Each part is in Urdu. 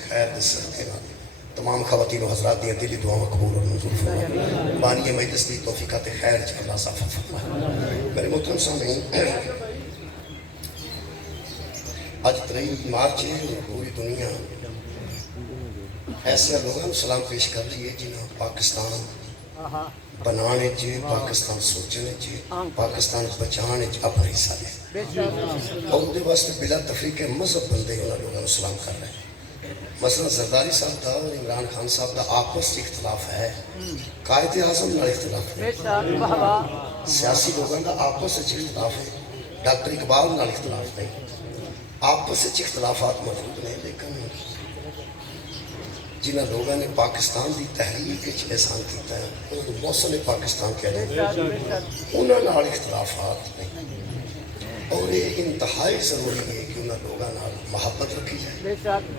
خیر دے صدقے نال تمام خواتین و حضرات دیا دلی دعاؤں قبول اور منظور فرمائے بانی مجلس دی توفیقات خیر چ اللہ صاف فرمائے میرے محترم سامعین آج 23 مارچ ہے پوری دنیا ایسے لوگوں کو سلام پیش کر رہی ہے جنہاں پاکستان بنانے چاہیے پاکستان سوچنے چاہیے پاکستان بچانے چاہیے اپنا حصہ لے اور ان کے واسطے بلا تفریق مذہب بندے انہوں لوگوں کو سلام کر رہے ہیں مثلا زرداری صاحب کا اور عمران خان صاحب کا آپس سے اختلاف ہے قائد اعظم نال اختلاف ہے سیاسی لوگوں کا آپس سے اختلاف ہے ڈاکٹر اقبال نال اختلاف نہیں آپس سے اختلافات موجود ہیں لیکن جنہاں لوگوں نے پاکستان کی تحریک احسان کیتا ہے انہوں نے موسم پاکستان کہہ رہے ہیں انہوں نے اختلافات نہیں اور یہ انتہائی ضروری ہے کہ انہوں لوگوں نے محبت رکھی جائے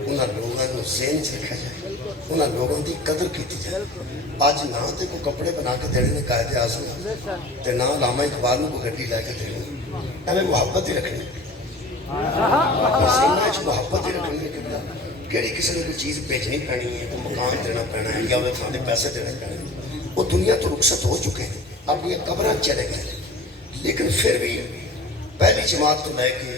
انہوں لوگوں نے ذہن چ رکھا جائے انہوں لوگوں کی قدر کی جائے آج نہ تو کوئی کپڑے بنا کے دینے نے قائد اعظم تے نہ علامہ اقبال کو گڈی لے کے دینی ہمیں محبت ہی رکھنی محبت ہی رکھنی ہے کہ کسی نے کوئی چیز بھیجنی پینی ہے کوئی مکان دینا پینا ہے یا وہ تھانے پیسے دینے پینے ہیں وہ دنیا تو رخصت ہو چکے ہیں اب یہ قبریں چلے گئے لیکن پھر بھی پہلی جماعت تو لے کے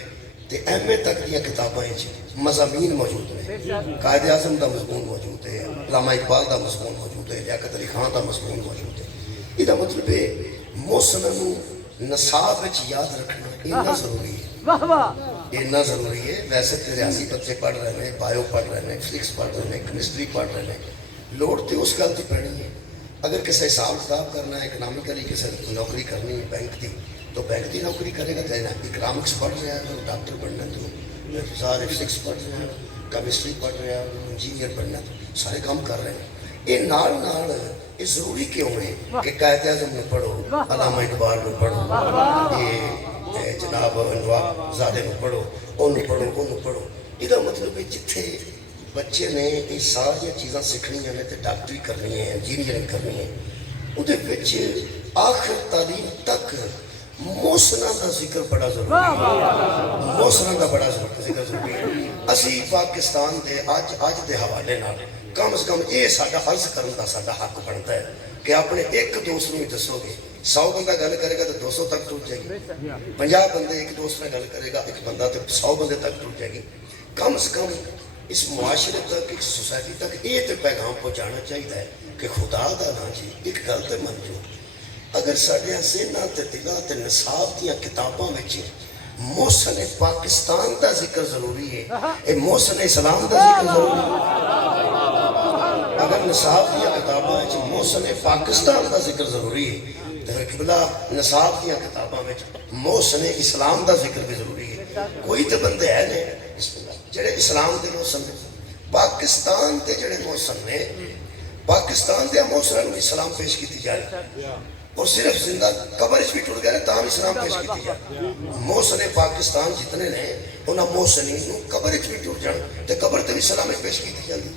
تے ایم اے تک دیا کتابیں مضامین موجود ہیں قائد اعظم کا مضمون موجود ہے علامہ اقبال کا مضمون موجود ہے لیاقت علی خان کا مضمون موجود ہے یہ مطلب ہے موسم نصاب یاد رکھنا اتنا ضروری ہے اتنا ضروری ہے ویسے تو ریاضی بچے پڑھ رہے ہیں بایو پڑھ رہے ہیں فزکس پڑھ رہے ہیں کیمسٹری پڑھ رہے ہیں لوڑ تو اس گل کی پڑھنی ہے اگر کسی حساب کتاب کرنا ہے اکنامکلی کسی نوکری کرنی ہے بینک کی تو بینک کی نوکری کرے گا دینا اکنامکس پڑھ رہا ہے تو ڈاکٹر بننا تو سارے فزکس پڑھ رہے ہیں کیمسٹری پڑھ رہے ہیں انجینئر بننا تو سارے کام کر رہے ہیں یہ نال نال یہ ضروری کیوں ہے کہ قائد اعظم نے پڑھو علامہ اقبال نے پڑھو یہ جناب انوار زادے میں پڑھو انہوں پڑھو انہوں پڑھو یہ مطلب ہے جتھے بچے نے یہ ساری چیزاں سیکھنی ہیں تو ڈاکٹری کرنی ہے انجینئرنگ کرنی ہے وہ آخر تعلیم تک موسنا کا ذکر بڑا ضروری ہے موسنا کا بڑا ذکر ضروری ہے اسی پاکستان دے آج دے حوالے نال کم از کم یہ ساڈا عرض کرنے کا ساڈا حق بنتا ہے کہ اپنے ایک دوست میں دسو گے 100 بندہ گل کرے گا تو 200 تک ٹوٹ جائے گی 50 بندے ایک دوست میں گل کرے گا ایک بندہ تو 100 بندے تک ٹوٹ جائے گی کم از کم اس معاشرے تک اس سوسائٹی تک یہ تو پیغام پہنچانا چاہیے کہ خدا دا نا جی ایک گل تو منجو اگر سارے ذہناں تے دلاں تے نصاب دیاں کتاباں وچ محسن پاکستان دا ذکر ضروری ہے اے محسن اسلام دا ذکر ضروری ہے اگر نصاب دیا کتاباں وچ محسن پاکستان دا ذکر ضروری ہے تو پھر قبلہ نصاب دیا کتاباں وچ محسن اسلام دا ذکر بھی ضروری ہے کوئی تو بندے ہے نے جڑے اسلام دے محسن نے پاکستان دے جڑے محسن نے پاکستان دے محسن نے اسلام پیش کیتی جائے اور صرف زندہ قبر بھی ٹوٹ گئے تاہم اسلام پیش کیتی جائے محسن پاکستان جتنے نے انہاں محسنین قبر بھی ٹوٹ جان تے قبر تے بھی اسلام پیش کیتی جاندی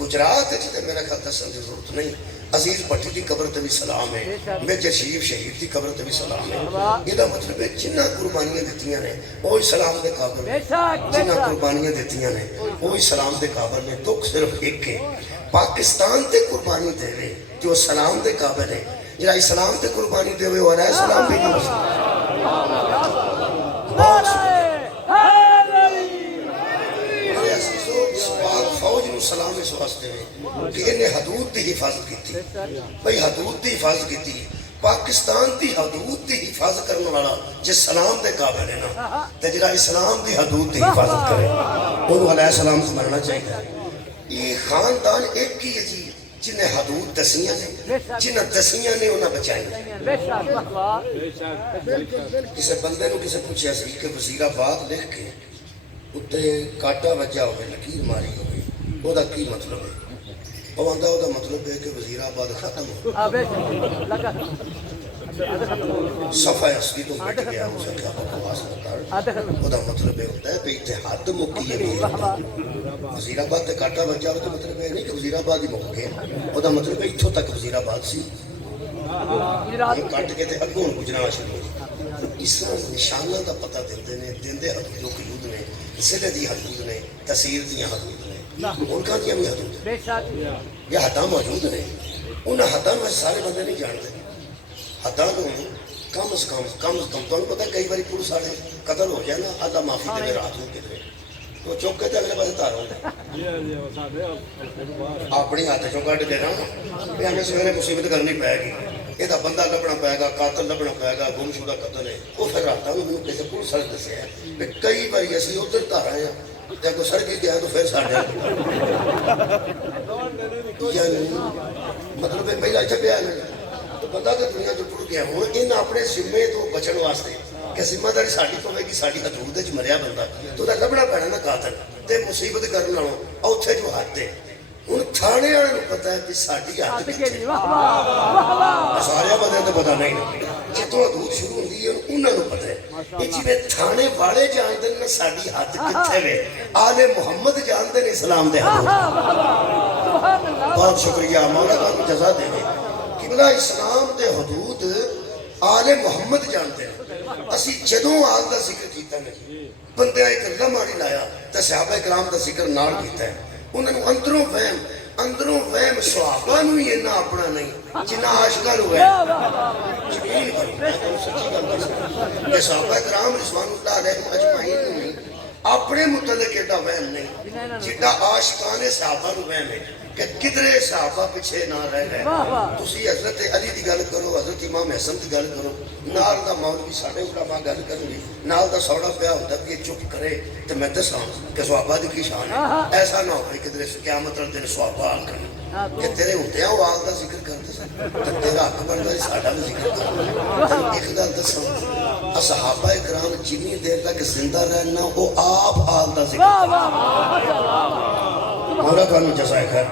گجرات جتے میرا خیال دسن کی ضرورت نہیں عزیز بھٹی کی قبر تے بھی سلام ہے میجر شریف شہید کی قبر تے بھی سلام ہے یہ مطلب ہے جنہ قربانیاں دیتیاں نے وہی سلام دے قابل نے جنہ قربانیاں دیتیاں نے وہی سلام دے قابل نے دکھ صرف ایک ہے پاکستان تے قربانی دے رہے جو سلام دے قابل ہے جنہ اسلام تے قربانی دے ہوئے اور ہے سلام بھی نہیں فوج نو سلام اس واسطے میں کہ انہیں حدود دی حفاظت کی تھی بھئی حدود دی حفاظت کی تھی پاکستان دی حدود دی حفاظت کرنے والا جس سلام دے قابل ہے نا تجرہ اسلام دی حدود دی حفاظت کرے انہوں علیہ السلام سے مرنا چاہیے یہ خاندان ایک ہی ہے جی جنہیں حدود دسیاں نے جنہیں دسیاں نے انہیں بچائیں کسی بندے نو کسی پوچھا سی کہ وزیر آباد لکھ کے اتنے کاٹا وجہ ہوئے لکیر ماری ہوئی وہ دا کی مطلب ہے وہ آندہ وہ دا مطلب ہے کہ وزیر آباد ختم ہو صفحہ اصلی تو مٹ گیا اسے کیا بکواس بکار وہ دا مطلب ہے ہوتا ہے کہ اتحاد مکی ہے وزیر آباد تے کاٹا وجہ ہوئے تو مطلب ہے نہیں کہ وزیر آباد ہی مک گیا وہ دا مطلب ہے اتھو تک وزیر آباد سی یہ کاٹ کے تے اگون گجرا شروع ہو اس نشانہ دا پتہ دیندے نے دیندے حدود نے ضلع دی حدود نے تحصیل دی حدود نے ہوں کہاں بھی حدود بے شک یہ حداں موجود نے انہیں حداں میں سارے بندے نہیں جانتے حداں کو کم از کم تمہیں پتا کئی بار پولیس والے قتل ہو جائے نا آدھا معافی دے رات ہو کدھر تو چک کے اگلے پاس تار ہو اپنی ہاتھ چوں کٹ دینا بھی ہمیں سویرے مصیبت کرنی پائے گی یہ بندہ لبنا پائے گا قاتل لبنا پائے گا گم شدہ قتل ہے وہ پھر رات میں مجھے کسی پولیس والے دسے کہ کئی بار اسی ادھر دھار آئے ہیں جب کوئی سڑک گیا تو پھر ساڈے مطلب پہلا اتنے پیا تو بندہ تو دنیا تو ٹر گیا ہوں ان اپنے ذمے تو بچن واسطے کہ ذمہ داری ساری پوے گی ساری حدود وچ مریا بندہ تو لبنا پینا نا قاتل تے مصیبت کرنے والوں اوتھے جو حد ہے ہوں تھانے والے کو پتا ہے کہ ساری حد کتنے سارے بندے تو پتا نہیں جتوں حدود شروع ہوتی ہے انہوں نے پتا ہے یہ جی تھانے والے جانتے ہیں ساری حد کتنے وے آل محمد جانتے ہیں اسلام دے حدود بہت شکریہ مولا کو جزا دے قبلہ اسلام دے حدود آل محمد جانتے ہیں اسی جدوں آل دا ذکر کیتا ہے بندے ایک لمحہ نہیں لایا تے صحابہ کرام دا ذکر نال کیتا ہے انہوں نے اندروں وہم صحابہ نو ہی اتنا اپنا نہیں جنہ عاشقاں نو وہم یقین کرو میں تمہیں سچی گل دس کہ صحابہ کرام رضوان اللہ علیہم اجمعین نو نہیں اپنے متعلق ایڈا وہم نہیں جڈا عاشقان صحابہ نو وہم ہے کہ کدرے صحابہ پیچھے نہ رہ گئے تسی حضرت علی دی گل کرو حضرت امام حسن دی گل کرو نال دا مولوی ساڈے علماء گل کرن گے نال دا سوڑا پیا ہوندا کہ چپ کرے تے میں دساں کہ صحابہ دی کی شان ہے ایسا نہ ہو کدرے قیامت والے دن صحابہ آ کر کہ تیرے ہوتے ہیں وہ آل دا ذکر کرتے سن تے تیرا حق بندا ساڈا بھی ذکر کرنا ایک گل دساں صحابہ کرام جتنی دیر تک زندہ رہنا وہ آپ آل دا ذکر مولا تانوں جزائے خیر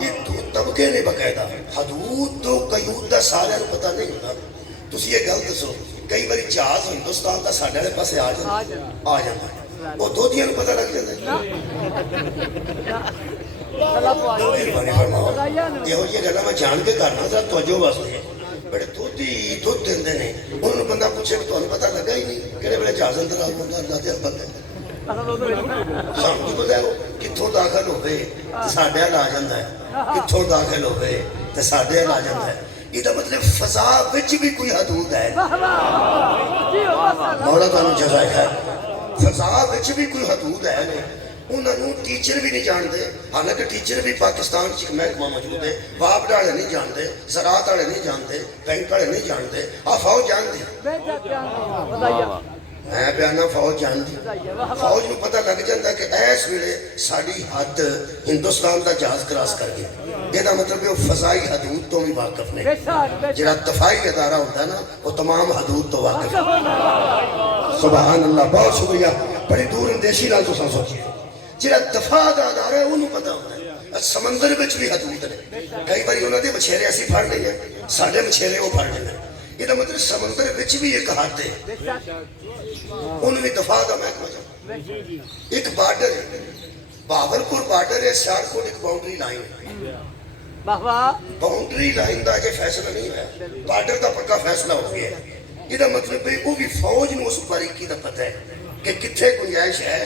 یہ طبقے نے باقاعدہ حدود تو قیود دا سارے کو پتہ نہیں ہوتا تسی یہ گل دسو کئی باری جہاز ہندوستان دا ساڈے والے پاسے آ جاندا وہ دو دیاں نوں پتہ لگ جاندا مہربانی فرماؤ یہو جی گلاں میں جان کے کرنا ذرا توجہ واسطے بڑے دودھ دیندے نے انہوں نے بندہ پوچھے کہ تمہیں پتہ لگا ہی نہیں کہڑے ویلے جہاز اندر آ جاندا اللہ دے بندے سانوں پتہ ہے کتھوں داخل ہوئے ساڈے ول آ جاندا ہے کتھوں داخل ہوئے تے ساڈے ول آ جاندا ہے یہ مطلب فضا وچ بھی کوئی حدود ہے مولا تانوں جزائے خیر فضا وچ بھی کوئی حدود ہے انہوں نے ٹیچر بھی نہیں جانتے حالانکہ ٹیچر بھی پاکستان ایک محکمہ موجود ہے واب والے نہیں جانتے زراعت والے نہیں جانتے بینک والے نہیں جانتے فوج جانتے میں بیانا فوج جانتی فوج نو پتہ لگ جاتا کہ ایس ویلے ساری حد ہندوستان دا جہاز کراس کر گیا یہ مطلب ہے وہ فضائی حدود تو بھی واقف نہیں جڑا دفاعی ادارہ ہوتا ہے نا وہ تمام حدود تو واقف ہے سبحان اللہ بہت شکریہ بڑی دور اندیشی نال تساں سوچیے جڑا دفاع دا ادارہ ہے انہوں پتہ ہوتا ہے سمندر وچ بھی حدود نے کئی بار انہوں نے مچھیرے اسی پھڑ لے ہیں ساڈے مچھیرے وہ پھڑ لے یہ مطلب سمندر وچ بھی ایک حد ہے انہوں نے دفاع دا محکمہ ایک بارڈر ہے بہاولپور بارڈر ہے سیالکوٹ ایک باؤنڈری لائن ہے باؤنڈری لائن دا جو فیصلہ نہیں ہے بارڈر دا پکا فیصلہ ہو گیا ہے یہ مطلب ہے وہ بھی فوج نے اس باریکی دا پتہ ہے کہ کتھے گنجائش ہے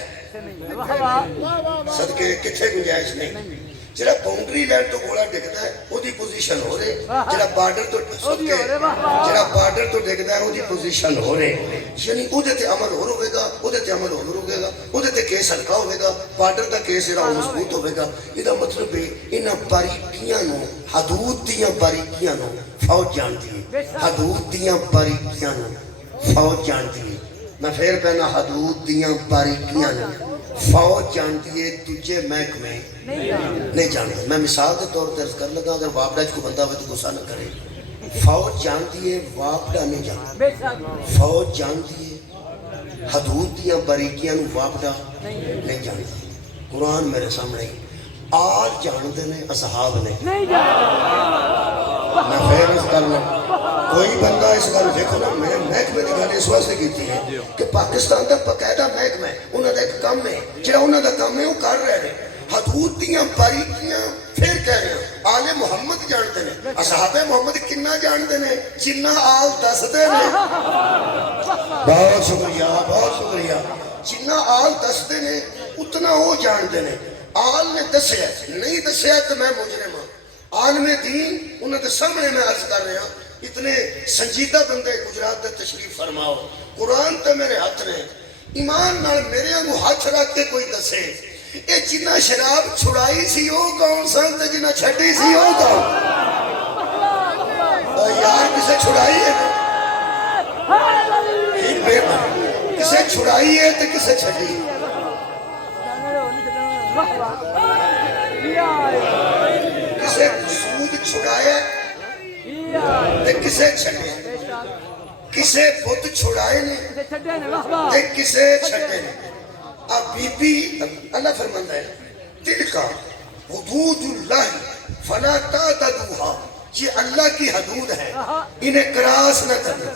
صدقے کتھے گنجائش نہیں جڑا باؤنڈری لائن تو گولا ڈگدا ہے وہ دی پوزیشن ہو رہے جڑا بارڈر تو ڈگدا ہے وہ دی پوزیشن ہو رہے یعنی وہ تے عمل ہو ہوے گا وہ تے عمل ہو ہوے گا وہ تے کیس ہلکا ہوے گا بارڈر دا کیس جڑا مضبوط ہوے گا یہ مطلب ہے انہاں باریکیاں نو حدود دیاں باریکیاں نو فوج جانتی ہے حدود دیاں باریکیاں نو فوج جانتی ہے میں پھر کہنا حدود دیاں باریکیاں نو فوج جانتی ہے تجھے محکمے نہیں جانتے میں مثال کے طور پر عرض کر لگا اگر وابڈا کو بندہ ہوئے تو غصہ نہ کرے فوج جانتی ہے وابڈا نہیں جانتی فوج جانتی ہے حدود دیاں باریکیاں وابڈا نہیں جانتی قرآن میرے سامنے آل جانتے نے اصحاب نے میں پھر اس کرنا کوئی بندہ اس گل دیکھو نا میں محکمے کی گل اس واسطے کیتی ہے کہ پاکستان کا باقاعدہ محکمہ ہے انہوں کا ایک کام ہے جہاں انہوں کا کام ہے وہ کر رہے ہیں حدود دیاں باریکیاں پھر کہہ رہے ہیں آل محمد جانتے ہیں اصحاب محمد کنا جانتے ہیں جنہ آل دستے ہیں بہت شکریہ جنہ آل دستے ہیں اتنا وہ جانتے ہیں آل نے دسیا نہیں دسیا تو میں مجرم ہوں عالم دین انہوں کے سامنے میں عرض کر رہا اتنے سنجیدہ بندے گجرات دے تشریف فرماؤ قرآن تے میرے ہاتھ نے ایمان نال میرے کو ہاتھ رکھ کے کوئی دسے اے جنہ شراب چھڑائی سی وہ کون سن تے جنہ چھڈی سی وہ کون یار کسے چھڑائی ہے کسے چھڑائی ہے تے کسے چھڈی کسے سود چھڑایا تے کسے چھڈے کسے بت چھڑائے نے تے کسے چھڈے نے اب بی بی اللہ فرماندا ہے دل کا حدود اللہ فلا تعتدوها یہ اللہ کی حدود ہے انہیں کراس نہ کرنا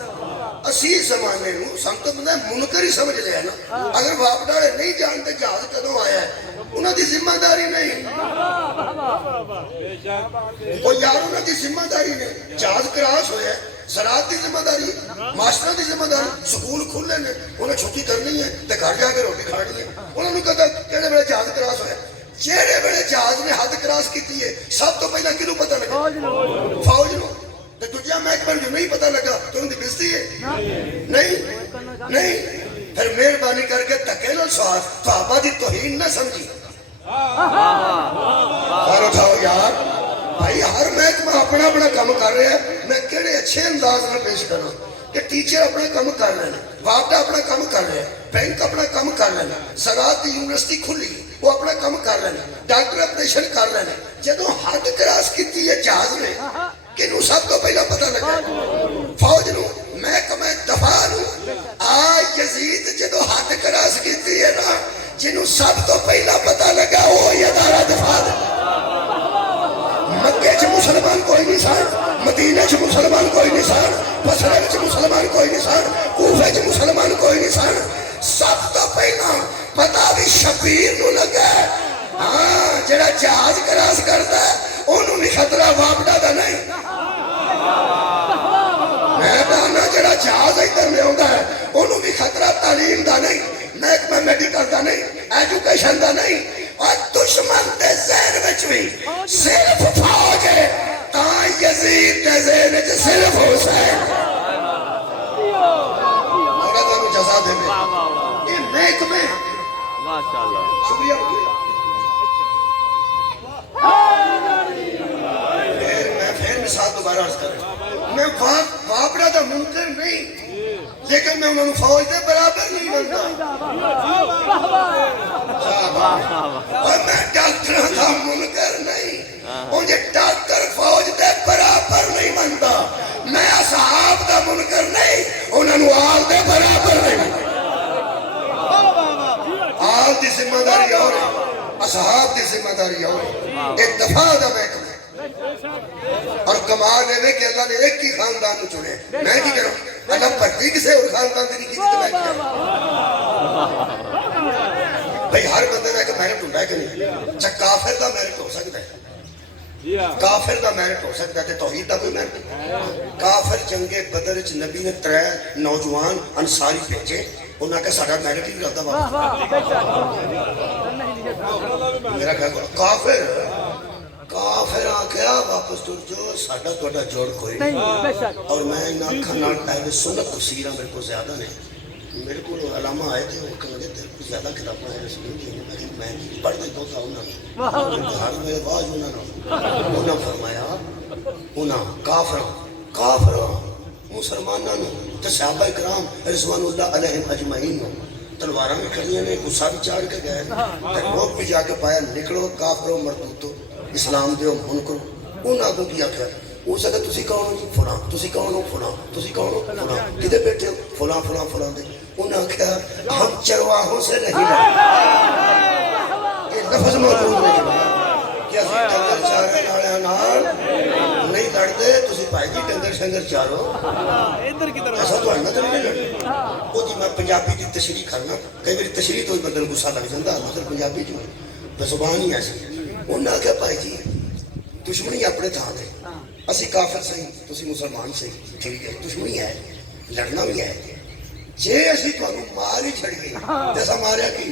اسی زمانے نو سم تو بندہ منکر ہی سمجھ لیا نا اگر باپ ڈالے نہیں جانتے جہاز کدوں آیا ہے انہوں دی ذمہ داری نہیں وہ یار انہوں دی ذمہ داری نہیں جہاز کراس ہویا ہے زراعت دی ذمہ داری معاشرہ دی ذمہ داری سکول کھلے نے انہیں چھٹی کرنی ہے تے گھر جا کے روٹی کھانی ہے انہوں نے کہتا کہنے بڑے جہاز کراس ہویا جیڑے بڑے جہاز نے حد کراس کی ہے سب تو پہلا کنوں پتہ لگا فوج نو تے دوجا محکمہ جو نہیں پتہ لگا تو ان دی بےزتی ہے نہیں پھر مہربانی کر کے دھکے نال سوال صحابہ دی توہین نہ سمجھی اور اٹھاؤ یار بھائی ہر محکمہ اپنا اپنا کام کر رہا ہے میں کہڑے اچھے انداز میں پیش کروں کہ ٹیچر اپنا کام کر رہے ہیں وابڈا اپنا کام کر رہے ہیں بینک اپنا کام کر رہے ہیں زراعت یونیورسٹی کھلی وہ اپنا کام کر رہے ہیں ڈاکٹر آپریشن کر رہے ہیں جدوں حد کراس کی ہے جہاز نے کنوں سب کو پہلا پتہ لگا فوج نو محکمہ دفاع نو آج یزید جدوں حد کراس کی ہے نا جنوں سب تو پہلا پتہ لگا وہ ادارہ دفاع مکے چ مسلمان کوئی نہیں سن مدینے چ مسلمان کوئی نہیں سن بصرے چ مسلمان کوئی نہیں سن کوفے چ مسلمان کوئی نہیں سن سب تو پہلا پتہ بھی شبیر نو لگا ہاں جڑا جہاز کراس کرتا ہے انہوں نے خطرہ وابڈا دا نہیں میدانا جڑا جہاز ادھر میں ہوتا ہے انہوں نے خطرہ تعلیم دا نہیں محکمہ میڈیکل دا نہیں ایجوکیشن دا نہیں اور دشمن دے ذہن وچ بھی صرف فوج ہے تاں یزید دے ذہن وچ صرف حسین اور تانوں جزا دے میں یہ محکمے ماشاءاللہ شکریہ پھر مثال دوبارہ عرض کر رہا ہوں میں وابڑا دا منکر نہیں لیکن میں انہوں نے فوج دے برابر نہیں بنتا اور میں ڈاکٹر دا منکر نہیں مجھے ڈاکٹر فوج دے برابر نہیں بنتا میں اصحاب دا منکر نہیں انہوں نے آل دے برابر نہیں بنتا آل دی ذمہ داری اور اصحاب دی ذمہ داری اور ایک دفعہ دا محکمہ اور کمال ہے کہ اللہ نے ایک ہی خاندان کو چنے میں کی کروں اللہ پرتی کسے اور خاندان دی کی تو میں کیا بھئی ہر بندے نے کہ میرٹ ہوتا ہے کہ نہیں چاہ کافر دا میرٹ ہو سکتا ہے کافر دا میرٹ ہو سکتا ہے کہ توحید دا کوئی میرٹ کافر جنگ بدر چ نبی نے 3 نوجوان انصاری بھیجے انہاں کہ ساڈا میرٹ ہی رہتا میرا کافر کافر آکھیا واپس تر جو ساڈا توڑا جوڑ کوئی اور میں انہاں کھنال اہل سنت تفسیرہ میرے کو زیادہ نہیں میرے کو علامہ آئے تھے وہ کہنے تیرے کو زیادہ کتابیں ہیں رسول کی میں پڑھ دیتا تھا انہوں نے گھر میں آواز انہوں نے فرمایا انہاں کافراں مسلماناں تے صحابہ کرام رضوان اللہ علیہم اجمعین تلواراں میں کھڑیاں نے غصہ بھی چاڑ کے گئے تے لوگ بھی جا کے پایا نکلو کافرو مردودو اسلام دیو منکرو انہاں کو کیا کیا وہ سکتا تسی کون ہو فلاں تسی کون ہو فلاں تسی کون ہو فلاں کدھے بیٹھے ہو فلاں فلاں فلاں دے انہاں کہا ہم چرواہوں سے نہیں لڑتے یہ لفظ موجود نہیں کیا سی ڈنگر چارے نالے نال نہیں لڑتے تسی پائی جی ڈنگر شنگر چارو ایسا تو آئینا تو نہیں لڑتے وہ جی میں پنجابی دی تشریح کرنا کئی میری تشریح تو ہی بدل گسا لگ جاندہ مطلب پنجابی جو ہے زبان ہی ایسی انہاں کہا پائی جی دشمنی اپنے تھا دے اسی کافر صحیح تسی مسلمان صحیح ٹھیک ہے دشمنی ہے لڑنا بھی ہے جے اسی تو مار ہی چھڑ گئی جیسا ماریا کی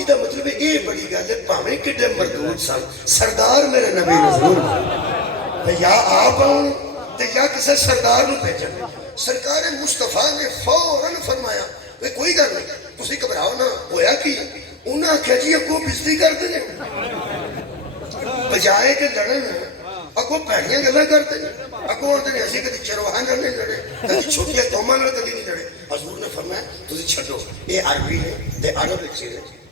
ਇਹਦਾ ਮਤਲਬ ਇਹ ਬੜੀ ਗੱਲ ਹੈ ਭਾਵੇਂ ਕਿੱਡੇ ਮਰਦੂਦ ਸਨ ਸਰਦਾਰ ਮੇਰੇ ਨਬੀ ਰਸੂਲ ਤੇ ਜਾਂ ਆਪ ਆਉਣ ਤੇ ਜਾਂ ਕਿਸੇ ਸਰਦਾਰ ਨੂੰ ਭੇਜਣ ਸਰਕਾਰ ਮੁਸਤਫਾ ਨੇ ਫੌਰਨ ਫਰਮਾਇਆ ਵੀ ਕੋਈ ਗੱਲ ਨਹੀਂ ਤੁਸੀਂ ਘਬਰਾਓ ਨਾ ਹੋਇਆ ਕੀ ਉਹਨਾਂ ਆਖਿਆ ਜੀ ਅੱਗੋਂ ਬਿਜਲੀ ਕਰਦੇ ਨੇ ਬਜਾਏ ਕਿ ਲੜਨ ਅੱਗੋਂ ਭੈੜੀਆਂ ਗੱਲਾਂ ਕਰਦੇ ਨੇ ਅੱਗੋਂ ਆਉਂਦੇ ਨੇ ਅਸੀਂ ਕਦੀ ਚਰਵਾਹਾਂ ਨਾਲ ਨਹੀਂ ਲੜੇ ਕਦੀ ਛੋਟੀਆਂ ਕੌਮਾਂ ਨਾਲ ਕਦੀ ਨਹੀਂ ਲੜੇ ਹਜ਼ੂਰ ਨੇ ਫਰਮਾਇਆ ਤੁਸੀਂ ਛੱਡੋ ਇਹ ਅਰਬੀ ਨੇ ਤੇ ਅਰਬ ਵਿੱਚ ਨੇ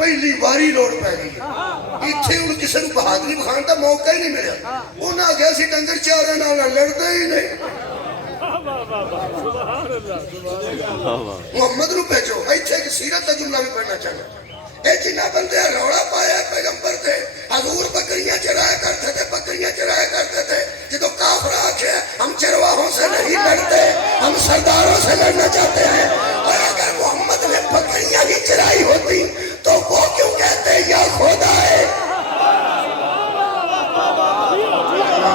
پہلی واری لوڑ پی گئی اتنے ہوں کسی کو بہادری بخان کا موقع ہی نہیں ملیا انہیں آ گیا سی ڈنگر چارے نال لڑتے ہی نہیں محمد نو بھیجو ایتھے ایک سیرت کا جملہ بھی پڑھنا چاہنا اے جنہ بندے روڑا پایا پیغمبر تھے حضور بکریاں چرایا کرتے تھے بکریاں چرایا کرتے تھے جدو کافر آکھے ہم چرواہوں سے نہیں لڑتے ہم سرداروں سے لڑنا چاہتے ہیں اور اگر محمد نے بکریاں ہی چرائی ہوتی تو وہ کیوں کہتے یا خدا ہے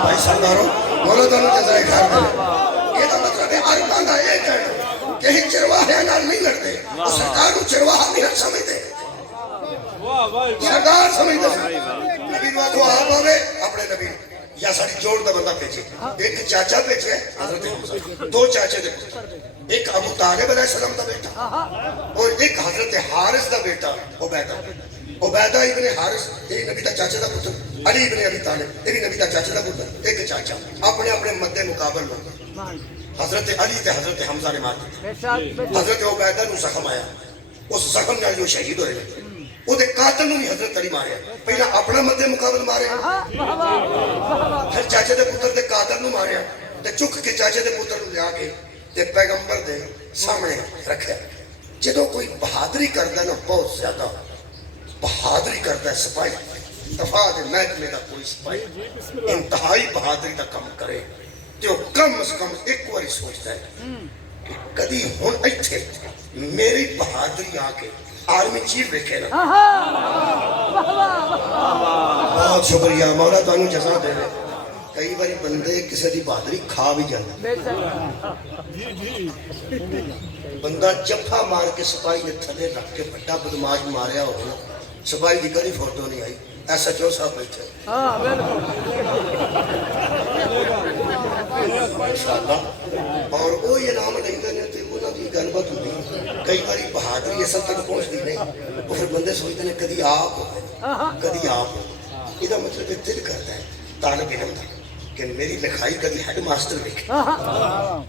بھائی سرداروں مولا دونوں جزائے خیر دے یہ تو مطلب ہے عربان کا یہ کہنا کہ ہی چرواہے نال نہیں لڑتے وہ سرکار کو چرواہا نہیں سمجھتے سردار سمجھتے نبی نو آدھو آپ آوے اپنے نبی یا ساری جوڑ دا بندہ پیچھے ایک چاچا پیچھے حضرت حمزہ دو چاچے دے ایک ابو طالب علیہ السلام دا بیٹا اور ایک حضرت حارث دا بیٹا عبیدہ ابن حارث یہ نبی دا چاچے دا پتر علی ابن ابی طالب یہ بھی نبی دا چاچے دا پتر ایک چاچا اپنے اپنے مد مقابل میں حضرت علی تے حضرت حمزہ نے مار دی حضرت عبیدہ نو زخم آیا اس زخم نال جو شہید ہوئے وہ دے قاتل نو بھی حضرت علی مارے پہلا اپنا مد مقابل مارے پھر چاچے دے پتر دے قاتل نو مارے تے چک کے چاچے دے پتر نو لیا کے تے پیغمبر دے سامنے رکھے جدو کوئی بہادری کردا نا بہت زیادہ بہادری کرتا ہے سپاہی دفاع دے محکمے دا کوئی سپاہی انتہائی بہادری دا کم کرے تو کم از کم ایک واری سوچتا ہے کہ کدی ہن ایتھے میری بہادری آ کے آرمی چیف دیکھے نا بہت شکریہ مولا تانوں جزا دے رہے کئی باری بندے کسی دی بہادری کھا بھی جاتا بندہ جفا مار کے سپاہی نے تھلے رکھ کے بڑا بدماش ماریا ہوگا سپاہی دی کدی فوٹو نہیں آئی ایسا جو صاحب بیٹھے انشاءاللہ اور وہ یہ نام نہیں کرنے تھے انہوں کی گل بات ہوتی کئی باری بہادری ایسا تک پہنچتی نہیں وہ پھر بندے سوچتے ہیں کدی آپ ہو کدی آپ ہو یہ مطلب دل کرتا ہے طالب علم تھا کہ میری لکھائی کدی ہیڈ ماسٹر دیکھے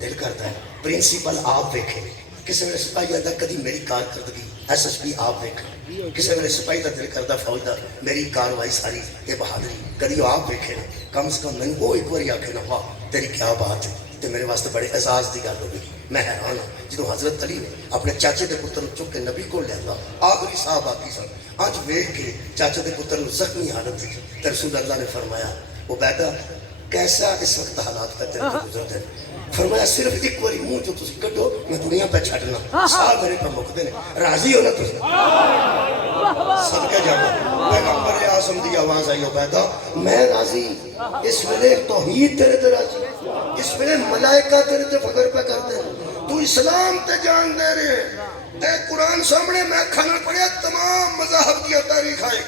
دل کرتا ہے پرنسپل آپ دیکھے کسی میرے سپاہی آدھا کدی میری کارکردگی ایس ایس پی آپ دیکھیں کسی میرے سپاہی کا دل کردہ فوجدار میری کاروائی ساری یہ بہادری کدی آپ دیکھیں کم از کم میں وہ ایک باری آکھے نا واہ تیری کیا بات ہے تو میرے واسطے بڑے اعزاز دی گل ہوگی میں حیران ہوں جدو حضرت علی نے اپنے چاچے دے پتر چک کے نبی کو لیا آخری صاحب آکی سن آج ویکھ کے چاچے دے پتر زخمی حالت تھی تو رسول اللہ نے فرمایا عبیدہ کیسا اس وقت حالات کا تیرے کو گزرتے ہیں فرمایا صرف ایک باری منہ جو تسی کٹو میں دنیا پہ چھڑنا سال میرے پہ مکدے نے راضی ہونا تسی صدقہ جانا پیغمبر اعظم دی آواز آئی عبیدہ میں راضی اس ویلے توحید تیرے تے راضی اس ویلے ملائکہ تیرے تے فخر پہ کرتے ہیں تو اسلام تے جان دے رہے تے قرآن سامنے میں کھانا پڑیا تمام مذاہب کی تاریخ آئے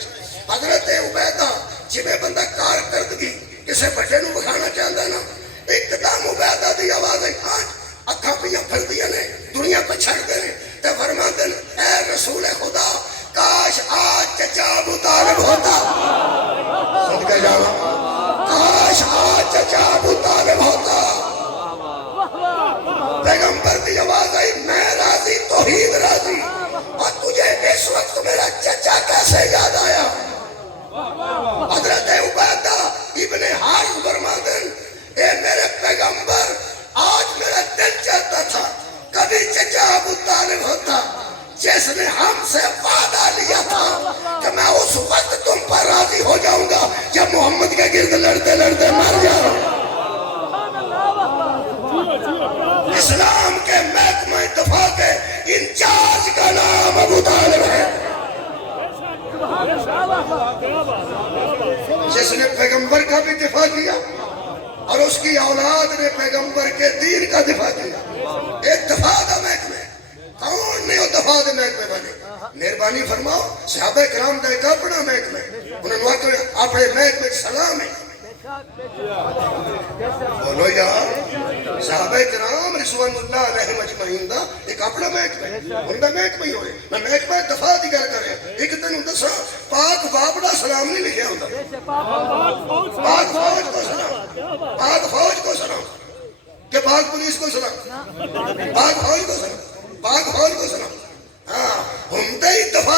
حضرت عبیدہ جبے بندہ کارکردگی کسے بٹے نو بکھانا چاہتا ہے نا اقتدام عبیدہ دی آواز ہے آج اکھا پیاں پھر دیا نے دنیا پہ چھڑ دے نے تے فرما دن اے رسول خدا کاش آج چچا ابو طالب ہوتا صدقہ جانا کاش آج چچا ابو طالب ہوتا پیغمبر دی آواز آئی میں راضی توحید راضی اور تجھے اس وقت میرا چچا کیسے یاد آیا حضرت عبیدہ ابن حارث فرماتے ہیں اے میرے پیغمبر آج میرا دل چاہتا تھا کبھی چچا ابو طالب ہوتا جس نے ہم سے وعدہ لیا تھا کہ میں اس وقت تم پر راضی ہو جاؤں گا جب محمد کے گرد لڑتے لڑتے مر جاؤں اسلام کے محکمہ دفاع کے انچارج کا نام ابو طالب ہے جس نے پیغمبر کا بھی دفاع کیا اور اس کی اولاد نے پیغمبر کے دین کا دفاع کیا ایک دفاع دا محکمہ کون نہیں وہ دفاع دے محکمے بنے مہربانی فرماؤ صحابہ کرام دا ایک اپنا محکمہ انہوں نے اپنے محکمے سلام ہے بولو یار صحابہ کرام رضوان اللہ علیہ مجمعین دا ایک اپنا محکمہ ان دا محکمہ ہی ہوئے میں محکمہ دفاع دی گل کر رہا ایک دن ہوں دسا پاک بابڑا سلام نہیں لکھیا ہوتا پاک فوج کو سلام پاک فوج کو سلام کہ پاک پولیس کو سلام پاک فوج کو سلام پاک فوج کو سلام ہاں ہم دے ہی دفاع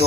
2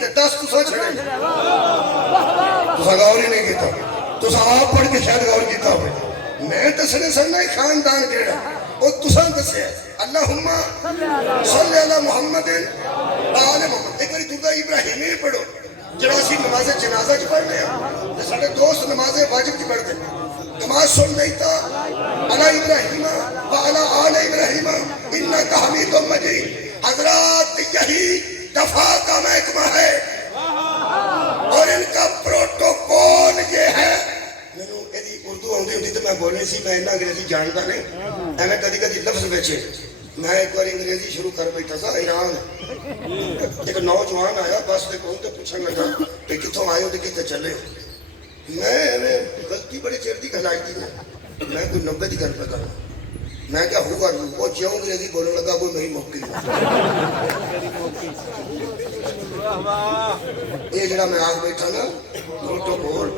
تے 10 تساں چھڑے تساں غور ہی نہیں کیتا تساں آپ پڑھ کے شاید غور کیتا ہوئے میں دسنے سننا خاندان کیڑا وہ تساں دسیا اللہم صلی اللہ محمد آل محمد ایک باری دردہ ابراہیمی پڑھو جڑا اسی نماز جنازہ چ پڑھنے ہیں سارے دوست نماز واجب چ پڑھتے ہیں نماز سن لیتا علی ابراہیم وعلی آل ابراہیم انکا حمید مجید حضرات یہی دفاع کا محکمہ ہے اور ان کا پروٹوکول یہ ہے مینوں ایدی اردو آندی ہوندی تے میں بولنی سی میں انہاں انگریزی جاندا نہیں ایویں کدی کدی لفظ وچے میں ایک بار انگریزی شروع کر بیٹھا تھا ایران ایک نوجوان آیا بس تے کون تے پوچھن لگا کہ کتھوں آئے ہو تے کتے چلے ہو میں غلطی بڑی چیر دی گل آئی تھی میں کوئی 90 دی گل پہ کرنا میں کیا ہوگا وہ جیوں انگریزی بولنے لگا کوئی نہیں موقع یہ جڑا میں آگ بیٹھا نا پروٹوکول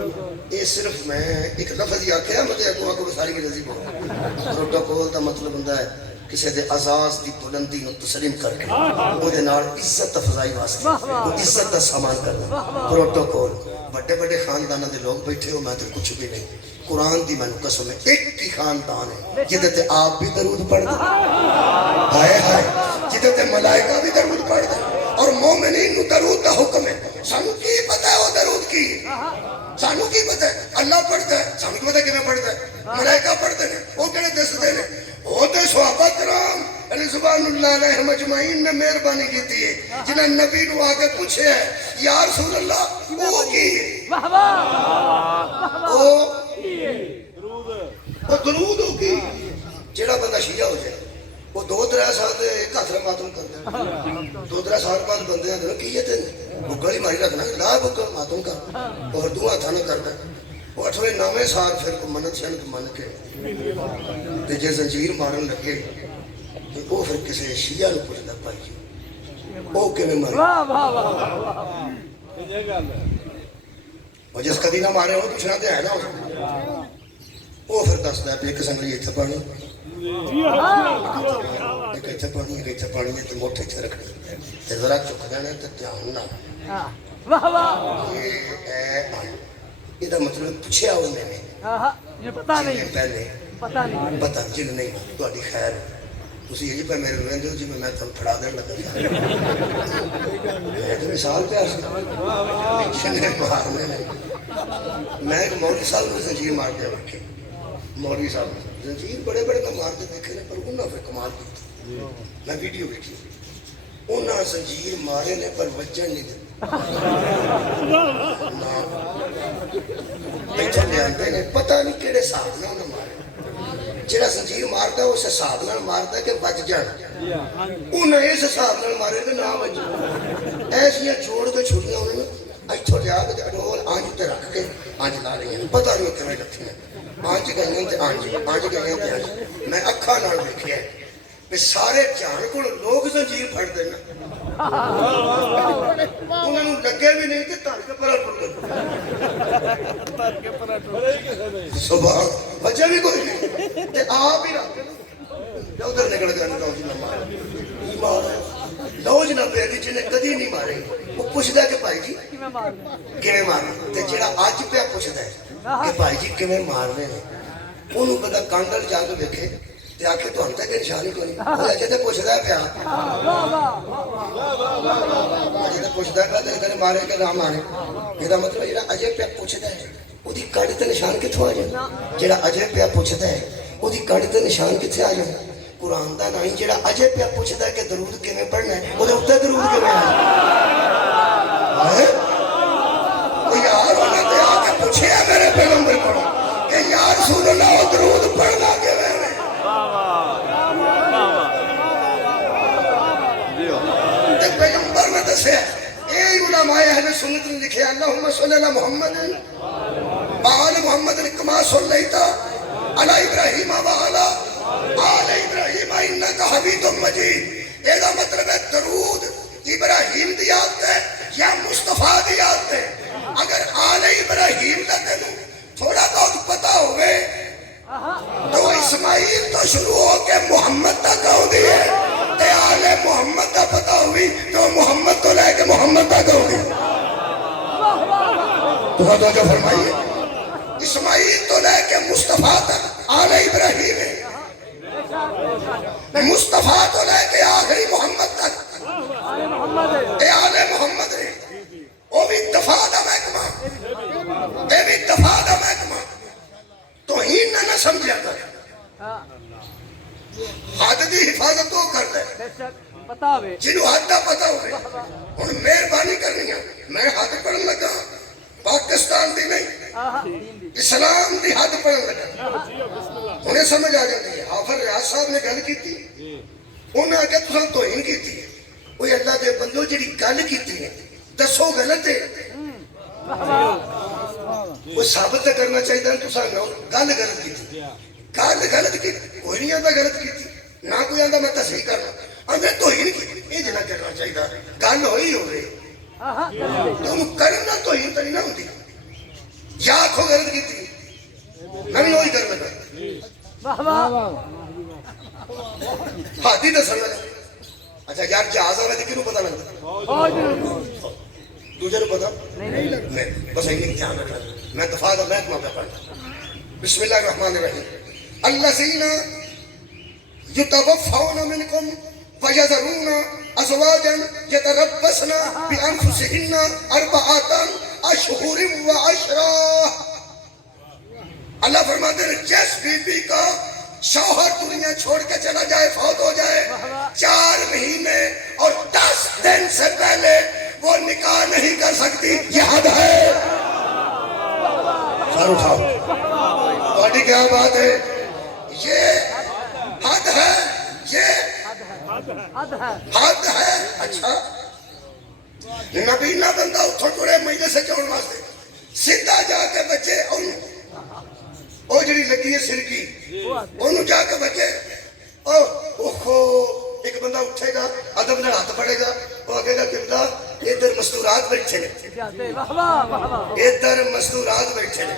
یہ صرف میں ایک لفظ ہی آکھیا مجھے اگوں کو ساری انگریزی بول پروٹوکول دا مطلب ہوندا ہے کسی دے اعزاز دی بلندی نو تسلیم کر کے وہ دے نال عزت افزائی واسطے وہ عزت دا سامان کرنا پروٹوکول بڑے بڑے خاندانوں دے لوگ بیٹھے ہو میں تو کچھ بھی نہیں قرآن دی میں قسم ہے ایک ہی خاندان ہے جدے تے آپ بھی درود پڑھ دیں ہائے ہائے جدے تے ملائکہ بھی درود پڑھ دیں اور مومنین نو درود دا حکم ہے سانو کی پتہ ہے وہ درود کی سانو کی پتہ ہے اللہ پڑھتا ہے سانو کی پتہ ہے کیویں پڑھتا ہے ملائکہ پڑھتے ہیں وہ کہڑے دستے ہیں وہ تے صحابہ کرام رضوان اللہ علیہ مجمعین نے مہربانی کی تھی جنہیں نبی نو آ کے پوچھے ہے یا رسول اللہ وہ کی وہ درود ہو کی جیڑا بندہ شیعہ ہو جائے وہ 2-3 سال دے ایک ہاتھ ماتم کرتا ہے 2-3 سال بعد بندے ہیں کی یہ تین بھگل ہی ماری رکھنا لا بھگل ماتم کا اور 2 ہاتھاں نہ کرتا وہ 8ویں 9ویں سال پھر کو منت شنت من کے جے زنجیر مارن لگے وہ پھر کسی شیعہ نو پوچھتا پائی وہ کیویں مارے اور جس کبھی نہ مارے وہ پوچھنا تے ہے نا وہ پھر دستا ہے ایک سنگلی اتنے پانی ایک اتنے پانی ایک اتنے پانی تے موٹے اتنے رکھنی تے ذرا چک دینا تے دھیان نال یہ مطلب پوچھیا وہ میں نے پتا نہیں پہلے پتا جن نہیں تہاڈی خیر تسی یہ پہ میرے رہندے ہو جی میں تم پھڑا دین لگا میں مثال پہ میں ایک مولوی صاحب نے زنجیر مار کے رکھے مولوی صاحب زنجیر بڑے بڑے کا مارتے دیکھے نے پر انہاں پھر کمال کی میں ویڈیو دیکھی انہاں زنجیر مارے نے پر وجہ نہیں دی پتہ نہیں کہڑے حساب نال مارے جڑا زنجیر مارتا اس حساب نال مارتا کہ بچ جان انہیں اس حساب نال مارے کہ نہ بچ ایسیاں چھوڑ کے چھٹیاں انہوں نے اتھوں لیا کے اڈول آنج تے رکھ کے آنج لا رہی ہیں پتہ نہیں کیویں لتھیاں آنج گئیاں تے آنج گئیاں تے آنج میں اکھاں نال ویکھیا کہ سارے جان کو لوگ زنجیر پھڑ دینا انہوں نے لگے بھی نہیں تھے تار کے پرا ٹر گئے صبح بچے بھی کوئی نہیں تے آپ ہی رکھ ادھر نکل گیا لوج نہ مارے لوج نہ پہ جنہیں کدی نہیں مارے وہ پوچھتا کہ بھائی جی کیویں مارنا تے جڑا اج پہ پوچھتا ہے کہ بھائی جی کیویں مارنے ہیں انہوں بندہ کانڈل جا کے دیکھے تے آکھے تو ہم تک نشانی کوئی نہیں وہ اجے تے پوچھدا ہے پیا اجے تے پوچھدا ہے کہ تیرے مارے کہ نہ مارے یہ مطلب جڑا اجے پیا پوچھدا ہے اودی کڑ تے نشان کتھوں آ جائے جڑا اجے پیا پوچھدا ہے اودی کڑ تے نشان کتھے آ جائے قرآن دا نہیں جڑا اجے پیا پوچھدا ہے کہ درود کیویں پڑھنا ہے اودے اوتے درود کیویں ہے او یار انہاں تے آ کے پوچھیا میرے پیغمبر کو کہ یا رسول اللہ درود پڑھنا کیویں پیغمبر نے دسیا اے علماء اہل سنت نے لکھے اللہم صلی اللہ محمد آل محمد کما صلیت علی ابراہیم وعلی آل ابراہیم انکا حمید مجید یہ مطلب ہے درود ابراہیم دی یاد ہے یا مصطفیٰ دی یاد ہے اگر آل ابراہیم کا تینوں تھوڑا بہت پتا ہوئے تو اسماعیل تو شروع ہو کے محمد تک آؤں تے آل محمد کا پتہ ہوئی تو محمد تو لے کے محمد تک ہوئی توجہ فرمائیے، اسماعیل تو لے کے مصطفیٰ تک آل ابراہیم ہے، مصطفیٰ تو لے کے آخری محمد تک اے آل محمد ہے، وہ بھی دفاع دا محکمہ، اے بھی دفاع دا محکمہ، توہین نہ سمجھا کر، حد دی حفاظت تو کر دے جنہوں حد دا پتا ہوئے، انہوں مہربانی کرنی ہے، میں حد پڑھن لگا پاکستان دی نہیں اسلام دی حد پڑھن لگا، انہیں سمجھ آ جاتی ہے۔ حافظ ریاض صاحب نے گل کی تھی، انہوں نے آگے تُساں توہین کی تھی، کوئی اللہ دے بندوں جڑی گل کی تھی دسو غلط ہے، وہ ثابت کرنا چاہیے تُساں نو گل غلط کی تھی، گل غلط کی کوئی نہیں آتا غلط کی تھی، نہ کوئی آتا میں تصحیح کرنا اندر توہین کی یہ جنہ کرنا چاہیے، گل ہوئی ہو رہی تم کرنا توہین تو نہیں نہ ہوتی، یا آنکھوں غلط کی تھی میں بھی وہی کرنا تھا، ہاتھی دسن لگا۔ اچھا یار جہاز آوے کینوں پتہ لگتا دوسرے کو پتہ نہیں، بس ایک دھیان رکھنا، میں دفاع کا محکمہ پہ پڑھتا۔ بسم اللہ الرحمن الرحیم، الذین یتوفون منکم ویذرون ازواجا یتربصن بانفسہن اربعۃ اشہر وعشرا۔ اللہ فرماتے ہیں جس بی بی کا شوہر دنیا چھوڑ کے چلا جائے، فوت ہو جائے، 4 مہینے اور 10 دن سے پہلے وہ نکاح نہیں کر سکتی، یہ حد ہے۔ سر اٹھاؤ، بڑی کیا بات ہے، یہ حد ہے، یہ حد ہے۔ اچھا نبی نہ بندہ اتھو ٹرے مہینے سے جوڑ واسطے سیدھا جا کے بچے وہ جڑی لگی ہے سرکی انہوں جا کے بچے، ایک بندہ اٹھے گا ادب نے ہاتھ پڑے گا، وہ آگے گا قبلہ ادھر مستورات بیٹھے نے، ادھر مستورات بیٹھے نے،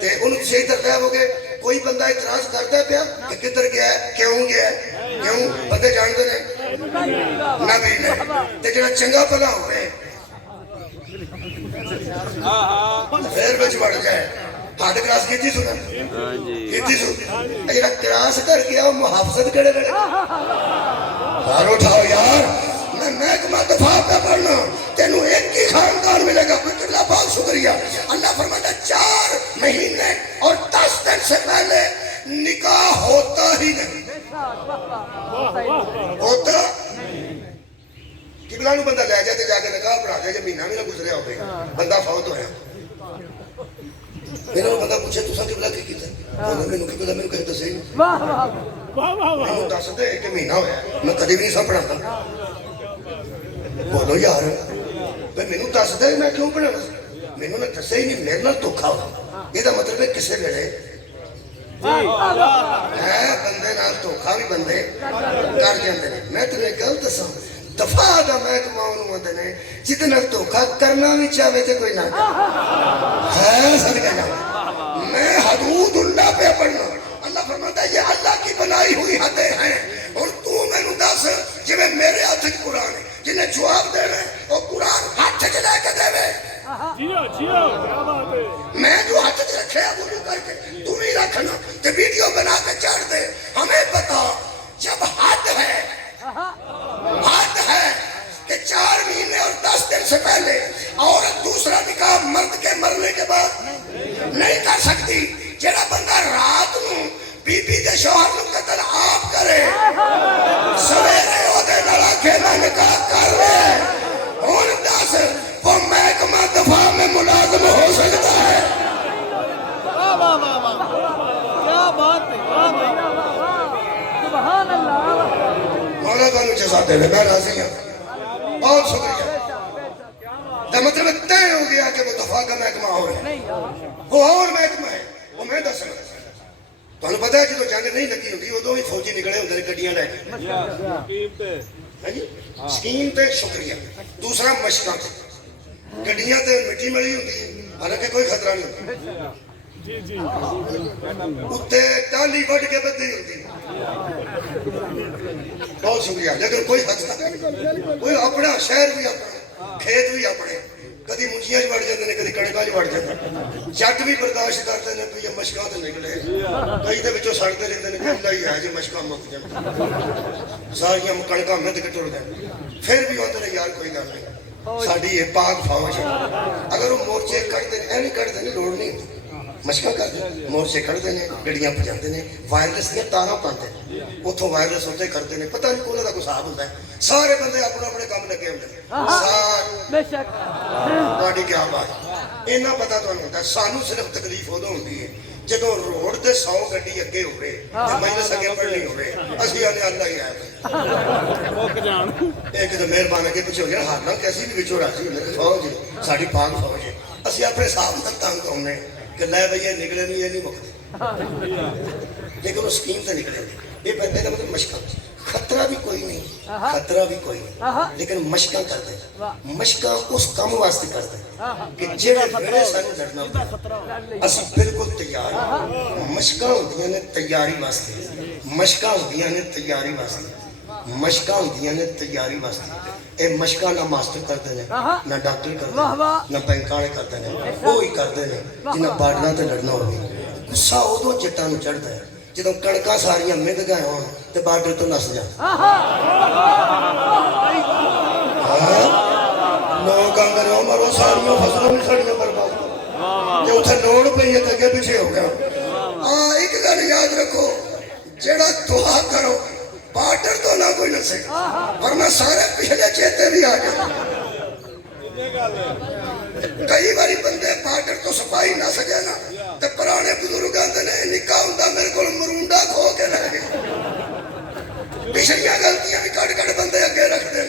تے انہوں سے ادھر لے ہوگے کوئی بندہ اعتراض کرتا پیا کہ کدھر گیا ہے، کیوں گیا ہے، کیوں بندے جانتے ہیں نبی نے، تے جڑا چنگا بھلا ہوئے پھر بچ بڑھ جائے ہاتھ کراس کیتی سنا کیتی سنا جڑا کراس کر گیا وہ محافظت کڑے کڑے بار اٹھاؤ یار، میں محکمہ دفاع پہ پڑھنا، تینوں ایک ہی خاندان ملے گا۔ اللہ بہت شکریہ، اللہ فرماتا 4 مہینے اور 10 دن سے پہلے نکاح ہوتا ہی نہیں، ہوتا قبلہ نو بندہ لے جاتے جا کے نکاح پڑھا دے، جب مہینہ بھی نہ گزریا ہو گئے بندہ فوت ہویا، میرا بندہ پوچھے تُساں قبلہ کی کیتا ہے، میں نے قبلہ میں نے کہتا صحیح میں دس دے کہ مہینہ ہویا میں کدی بھی نہیں سا پڑھاتا، بولو یار میں نے دس دے میں کیوں پڑھانا، میں نے دسے ہی نہیں، میرے نال دھوکھا ہوا، یہ مطلب ہے کسے ویلے بندے نال دھوکھا بھی بندے کر جاندے نے۔ میں تمہیں گل دساں دفاع دا محکمہ انہوں آتے ہیں جہدے نال دھوکھا کرنا بھی چاہے تے کوئی نہ ہے صدقہ جاؤ، میں حدود اللہ پہ پڑھنا، اللہ فرماتا ہے یہ اللہ کی بنائی ہوئی حدیں ہیں، اور تو میں نو دس جی میرے ہاتھ کی قرآن ہے جنہیں جواب دے رہے وہ قرآن ہاتھ کے لے کے دے رہے، میں جو ہاتھ کے رکھے ہیں وہ کر کے تم ہی رکھنا تے ویڈیو بنا کے چڑھ دے، ہمیں پتا جب حد ہے کہ 4 مہینے اور 10 دن سے پہلے عورت دوسرا نکاح مرد کے مرنے کے بعد نہیں کر سکتی، جڑا بندہ رات نو بی بی دے شوہر نو قتل آپ کرے سویرے او دے نال کے نکاح کر لے، ہن دس وہ محکمہ دفاع میں ملازم ہو سکتا ہے؟ کیا بات ہے، سبحان اللہ، مولا تعالیٰ جزا دے میں راضی ہوں، بہت شکریہ۔ تو مطلب طے ہو گیا کہ وہ دفاع کا محکمہ اور ہے، وہ اور محکمہ ہے، وہ میں دس رہا تو انہوں پتا ہے جدو جنگ نہیں لگی ہوتی ادو ہی فوجی نکلے ہوتے گڈیاں لے کے، سکیم تے شکریہ، دوسرا مشقاں تے گڈیاں تے مٹی ملی ہوتی حالانکہ کوئی خطرہ نہیں ہوتا، اتنے ٹالی وڈ کے بدی ہوتی، بہت شکریہ، لیکن کوئی خطرہ نہیں، کوئی اپنا شہر بھی اپنا کھیت بھی اپنے، کدی مجھے ਮੱਕੀਆਂ 'ਚ ਵੜ ਜਾਂਦੇ ਨੇ, ਕਦੀ ਕਣਕਾਂ 'ਚ ਵੜ ਜਾਂਦੇ। ਜੱਟ ਵੀ ਬਰਦਾਸ਼ਤ ਕਰਦੇ ਨੇ ਵੀ ਇਹ ਮਸ਼ਕਾਂ ਤੋਂ ਨਿਕਲੇ, ਕਈ ਦੇ ਵਿੱਚੋਂ ਸੜਦੇ ਰਹਿੰਦੇ ਨੇ, ਕਹਿੰਦਾ ਹੀ ਹੈ ਜੇ ਮਸ਼ਕਾਂ ਮੁੱਕ ਜਾਣ, ਸਾਰੀਆਂ ਕਣਕਾਂ ਮਿੱਧ ਕੇ ਟੁਰ ਗਏ। ਫਿਰ ਵੀ ਆਉਂਦੇ ਨੇ ਯਾਰ ਕੋਈ ਗੱਲ ਨਹੀਂ, ਸਾਡੀ ਇਹ ਪਾਕ ਫੌਜ ਹੈ। ਅਗਰ ਉਹ ਮੋਰਚੇ ਕੱਢਦੇ ਨੇ, ਇਹ ਨਹੀਂ ਕੱਢਦੇ ਨੇ, ਲੋੜ ਨਹੀਂ ਹੁੰਦੀ, ਮਸ਼ਕਾਂ ਕਰਦੇ ਨੇ, ਮੋਰਚੇ ਕੱਢਦੇ ਨੇ, ਗੱਡੀਆਂ ਭਜਾਉਂਦੇ ਨੇ, ਵਾਇਰਲੈਸ ਦੀਆਂ ਤਾਰਾਂ ਪਾਉਂਦੇ ਨੇ, ਉੱਥੋਂ ਵਾਇਰਲੈਸ ਉੱਤੇ ਕਰਦੇ ਨੇ, ਪਤਾ ਨਹੀਂ ਉਹਨਾਂ ਦਾ ਕੋਈ ਹਿਸਾਬ ਹੁੰਦਾ ਹੈ। ਸਾਰੇ ਬੰਦੇ ਆਪਣੇ ਆਪਣੇ ਕੰਮ ਲੱਗੇ ਹੁੰਦੇ ਨੇ, ਬੇਸ਼ੱਕ ਤੁਹਾਡੀ ਕੀ ਬਾਤ, ਇੰਨਾ ਪਤਾ ਤੁਹਾਨੂੰ ਹੁੰਦਾ। ਸਾਨੂੰ ਸਿਰਫ ਤਕਲੀਫ ਉਦੋਂ ਹੁੰਦੀ ਹੈ ਜਦੋਂ ਰੋਡ ਤੇ 100 ਗੱਡੀ ਅੱਗੇ ਹੋਵੇ ਤੇ ਮਾਈਨਸ ਅੱਗੇ ਪੜਨੀ ਹੋਵੇ, ਅਸੀਂ ਆਨੇ ਅੱਲਾ ਹੀ ਆਇਆ ਮੁੱਕ ਜਾਣ। ਇੱਕ ਤਾਂ ਮਿਹਰਬਾਨ ਅੱਗੇ ਪਿੱਛੇ ਹੋ ਗਿਆ, ਹਾਲਾਂ ਕਿ ਅਸੀਂ ਵੀ ਵਿੱਚੋਂ ਰਾਜੀ ਹੁੰਦੇ ਨੇ, ਫੌਜ ਸਾਡੀ ਪਾਕ ਫੌਜ ਹੈ। ਅਸੀਂ ਆਪਣੇ ਹਿਸਾਬ ਨਾਲ ਤੰਗ ਆਉਂਦੇ ਕਿ ਲੈ ਬਈ ਇਹ ਨਿਕਲੇ ਨਹੀਂ, ਇਹ ਨਹੀਂ ਮੁੱਕਦੇ, ਲੇਕਿਨ ਉਹ ਸਕੀਮ ਤੇ ਨਿਕਲੇ। ਇਹ ਬੰਦੇ ਦਾ ਮਤਲਬ ਮਸ਼ਕਾਂ, ਖਤਰਾ ਵੀ ਕੋਈ ਨਹੀਂ, ਖਤਰਾ ਵੀ ਕੋਈ ਨਹੀਂ, ਲੇਕਿਨ ਮਸ਼ਕਾਂ ਕਰਦੇ, ਮਸ਼ਕਾਂ ਉਸ ਕੰਮ ਵਾਸਤੇ ਕਰਦੇ ਕਿ ਜਿਹੜੇ ਵੇਲੇ ਸਾਨੂੰ ਲੜਨਾ ਪਵੇ ਅਸੀਂ ਬਿਲਕੁਲ ਤਿਆਰ ਹਾਂ। ਮਸ਼ਕਾਂ ਹੁੰਦੀਆਂ ਨੇ ਤਿਆਰੀ ਵਾਸਤੇ, ਮਸ਼ਕਾਂ ਹੁੰਦੀਆਂ ਨੇ ਤਿਆਰੀ ਵਾਸਤੇ, ਮਸ਼ਕਾਂ ਹੁੰਦੀਆਂ ਨੇ ਤਿਆਰੀ ਵਾਸਤੇ। ਇਹ ਮਸ਼ਕਾਂ ਨਾ ਮਾਸਟਰ ਕਰਦੇ ਨੇ, ਨਾ ਡਾਕਟਰ ਕਰਦੇ ਨੇ, ਨਾ ਬੈਂਕਾਂ ਵਾਲੇ ਕਰਦੇ ਨੇ, ਉਹ ਹੀ ਕਰਦੇ ਨੇ ਜਿਨ੍ਹਾਂ ਬਾਰਡਰਾਂ ਤੇ ਲੜਨਾ ਹੋਵੇ। ਗੁੱਸਾ ਉਦੋਂ ਜੱਟਾਂ ਨੂੰ ਚੜ੍ਹਦਾ ਹੈ ਜਦੋਂ ਕਣਕਾਂ ਸਾਰੀਆਂ ਮਿੱਧ ਗਏ ਹੋਣ ਤੇ ਬਾਰਡਰ ਤੋਂ ਨੱਸ ਜਾਣ। ਲੋਕ ਅੰਗਰੇਜ਼ੋਂ ਮਾਰੋ, ਸਾਰੀਆਂ ਫਸਲਾਂ ਵੀ ਸਾਡੀਆਂ ਬਰਬਾਦ, ਜੇ ਉੱਥੇ ਲੋੜ ਪਈ ਹੈ ਤਾਂ ਅੱਗੇ ਪਿੱਛੇ ਹੋ ਗਿਆ। ਹਾਂ, ਇੱਕ ਗੱਲ ਯਾਦ ਰੱਖੋ, ਜਿਹੜਾ ਦੁਆ ਕਰੋ ਬਾਰਡਰ ਤੋਂ ਨਾ ਕੋਈ ਨਸੇ, ਵਰਨਾ ਸਾਰੇ ਪਿਛਲੇ ਚੇਤੇ ਵੀ ਆ ਜਾਣ। ਕਈ ਵਾਰੀ ਬੰਦੇ ਬਾਰਡਰ ਤੋਂ ਸਿਪਾਹੀ ਨਸ ਗਏ ਨਾ ਤੇ ਪੁਰਾਣੇ ਬਜ਼ੁਰਗ ਆਂਦੇ ਨੇ ਨਿੱਕਾ ਹੁੰਦਾ ਮੇਰੇ ਕੋਲ ਮਰੂੰਡਾ ਖੋ ਕੇ ਲੈ ਗਏ। ਪਿਛਲੀਆਂ ਗਲਤੀਆਂ ਵੀ ਕੱਢ ਕੱਢ ਬੰਦੇ ਅੱਗੇ ਰੱਖਦੇ ਨੇ।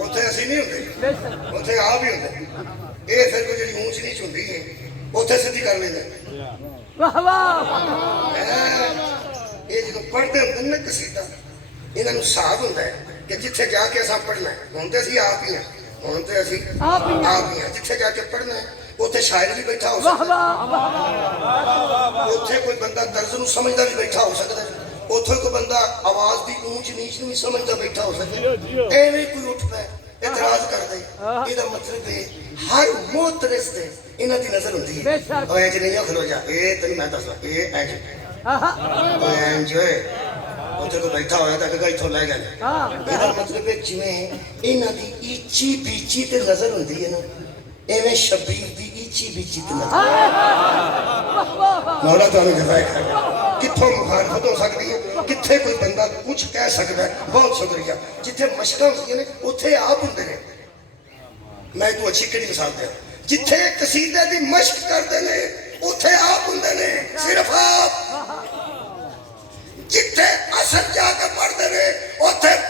ਉੱਥੇ ਅਸੀਂ ਨਹੀਂ ਹੁੰਦੇ, ਉੱਥੇ ਆ ਵੀ ਹੁੰਦੇ। ਇਹ ਫਿਰ ਕੋਈ ਜਿਹੜੀ ਊਂਚ ਨੀਚ ਹੁੰਦੀ ਹੈ ਉੱਥੇ ਸਿੱਧੀ ਕਰ ਲੈਂਦੇ। ਵਾਹ ਵਾਹ, ਇਹ ਜਦੋਂ ਪੜ੍ਹਦੇ ਹੁੰਦੇ ਨੇ ਕਸੀਦਾ, ਇਹਨਾਂ ਨੂੰ ਹਿਸਾਬ ਹੁੰਦਾ ਹੈ ਕਿ ਜਿੱਥੇ ਜਾ ਕੇ ਅਸਾਂ ਪੜ੍ਹਨਾ, ਹੁਣ ਤੇ ਅਸੀਂ ਆਪ ਹੀ ਹਾਂ, ਹੁਣ ਤੇ ਅਸੀਂ ਆਪ ਹੀ ਹਾਂ, ਜਿੱਥੇ ਜਾ ਕੇ ਪੜ੍ਹਨਾ ਉੱਥੇ ਸ਼ਾਇਰ ਵੀ ਬੈਠਾ ਹੋ ਸਕਦਾ, ਉੱਥੇ ਕੋਈ ਬੰਦਾ ਦਰਜ਼ ਨੂੰ ਸਮਝਦਾ ਵੀ ਬੈਠਾ ਹੋ ਸਕਦਾ, ਉੱਥੇ ਕੋਈ ਬੰਦਾ ਆਵਾਜ਼ ਦੀ ਊਂਚ ਨੀਚ ਨੂੰ ਵੀ ਸਮਝਦਾ ਬੈਠਾ ਹੋ ਸਕਦਾ। ਐਵੇਂ ਕੋਈ ਉੱਠਦਾ ਇਤਰਾਜ਼ ਕਰਦਾ, ਇਹਦਾ ਮਤਲਬ ਹੈ ਹਰ ਮੋਤਰਸ ਤੇ ਇਹਨਾਂ ਦੀ ਨਜ਼ਰ ਹੁੰਦੀ ਹੈ। ਉਹ ਇੰਜ ਨਹੀਂ ਖਲੋ ਜਾ, ਇਹ ਤੈਨੂੰ ਮੈਂ ਦੱਸਦਾ, ਇਹ ਇੰਜ ਇੰਜ ਉੱਥੇ ਕੋਈ ਬੈਠਾ ਹੋਇਆ ਤਾਂ ਅੱਗੇ ਇੱਥੋਂ ਲੈ ਗਿਆ। ਇਹਦਾ ਮਤਲਬ ਹੈ ਜਿਵੇਂ ਇਹਨਾਂ ਦੀ ਈਚੀ ਬੀਚੀ ਤੇ ਨਜ਼ਰ ਹੁੰਦੀ ਹੈ ਨਾ, ਐਵੇਂ ਸ਼ਬੀਰ ਦੀ ਈਚੀ ਬੀਚੀ ਤੇ ਨਜ਼ਰ। ਮੌਲਾ ਤੁਹਾਨੂੰ ਜਜ਼ਾਇ ਖਾਏ। ਕਿੱਥੋਂ ਮੁਖਾਲਫਤ ਹੋ ਸਕਦੀ ਹੈ, ਕਿੱਥੇ ਕੋਈ ਬੰਦਾ ਕੁਝ ਕਹਿ ਸਕਦਾ ਹੈ। ਬਹੁਤ ਸ਼ੁਕਰੀਆ। ਜਿੱਥੇ ਮਸ਼ਕਾਂ ਹੁੰਦੀਆਂ ਨੇ ਉੱਥੇ ਆਪ ਹੁੰਦੇ ਨੇ। ਮੈਂ ਤੂੰ ਅੱਛੀ ਕਿਹੜੀ ਮਿਸਾਲ ਦਿਆਂ, ਜਿੱਥੇ ਕਸੀਦੇ ਦੀ ਮਸ਼ਕ ਕਰਦੇ ਨੇ ਉੱਥੇ ਆਪ ਹੁੰਦੇ ਨੇ, ਸਿਰਫ ਆਪ। ਜਿੱਥੇ ਅਸਰ ਜਾ ਕੇ ਪੜਦੇ ਨੇ ਉੱਥੇ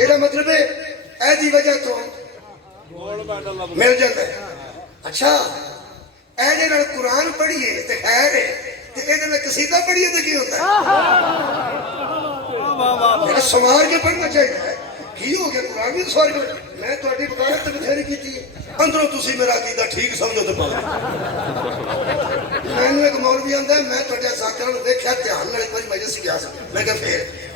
ਇਹਦਾ ਮਤਲਬ ਹੈ ਇਹਦੀ ਵਜ੍ਹਾ ਤੋਂ ਮਿਲ ਜਾਂਦਾ ਹੈ। ਅੱਛਾ ਇਹਦੇ ਨਾਲ ਕੁਰਾਨ ਪੜ੍ਹੀਏ ਤੇ ਖੈਰ ਹੈ, ਤੇ ਇਹਦੇ ਨਾਲ ਕਸੀਦਾ ਪੜ੍ਹੀਏ ਤੇ ਕੀ ਹੁੰਦਾ ਹੈ? ਸਵਾਰ ਕੇ ਪੜ੍ਹਨਾ ਚਾਹੀਦਾ ਹੈ। ਕੀ ਹੋ ਗਿਆ, ਕੁਰਾਨ ਵੀ ਸਵਾਰ ਕੇ। ਮੈਂ ਤੁਹਾਡੀ ਵਕਾਲਤ ਤੇ ਬਥੇਰੀ ਕੀਤੀ ਹੈ, ਅੰਦਰੋਂ ਤੁਸੀਂ ਮੇਰਾ ਅਕੀਦਾ ਠੀਕ ਸਮਝੋ ਤੇ ਪਾਓ। ਮੈਨੂੰ ਇੱਕ ਮੌਲਵੀ ਆਂਦਾ, ਮੈਂ ਤੁਹਾਡੇ ਜ਼ਾਕਿਰਾਂ ਨੂੰ ਵੇਖਿਆ ਧਿਆਨ ਨਾਲ, ਇੱਕ ਵਾਰੀ ਮਜਲਿਸ ਗਿਆ ਸੀ, ਮੈਂ ਕਿਹਾ ਫੇਰ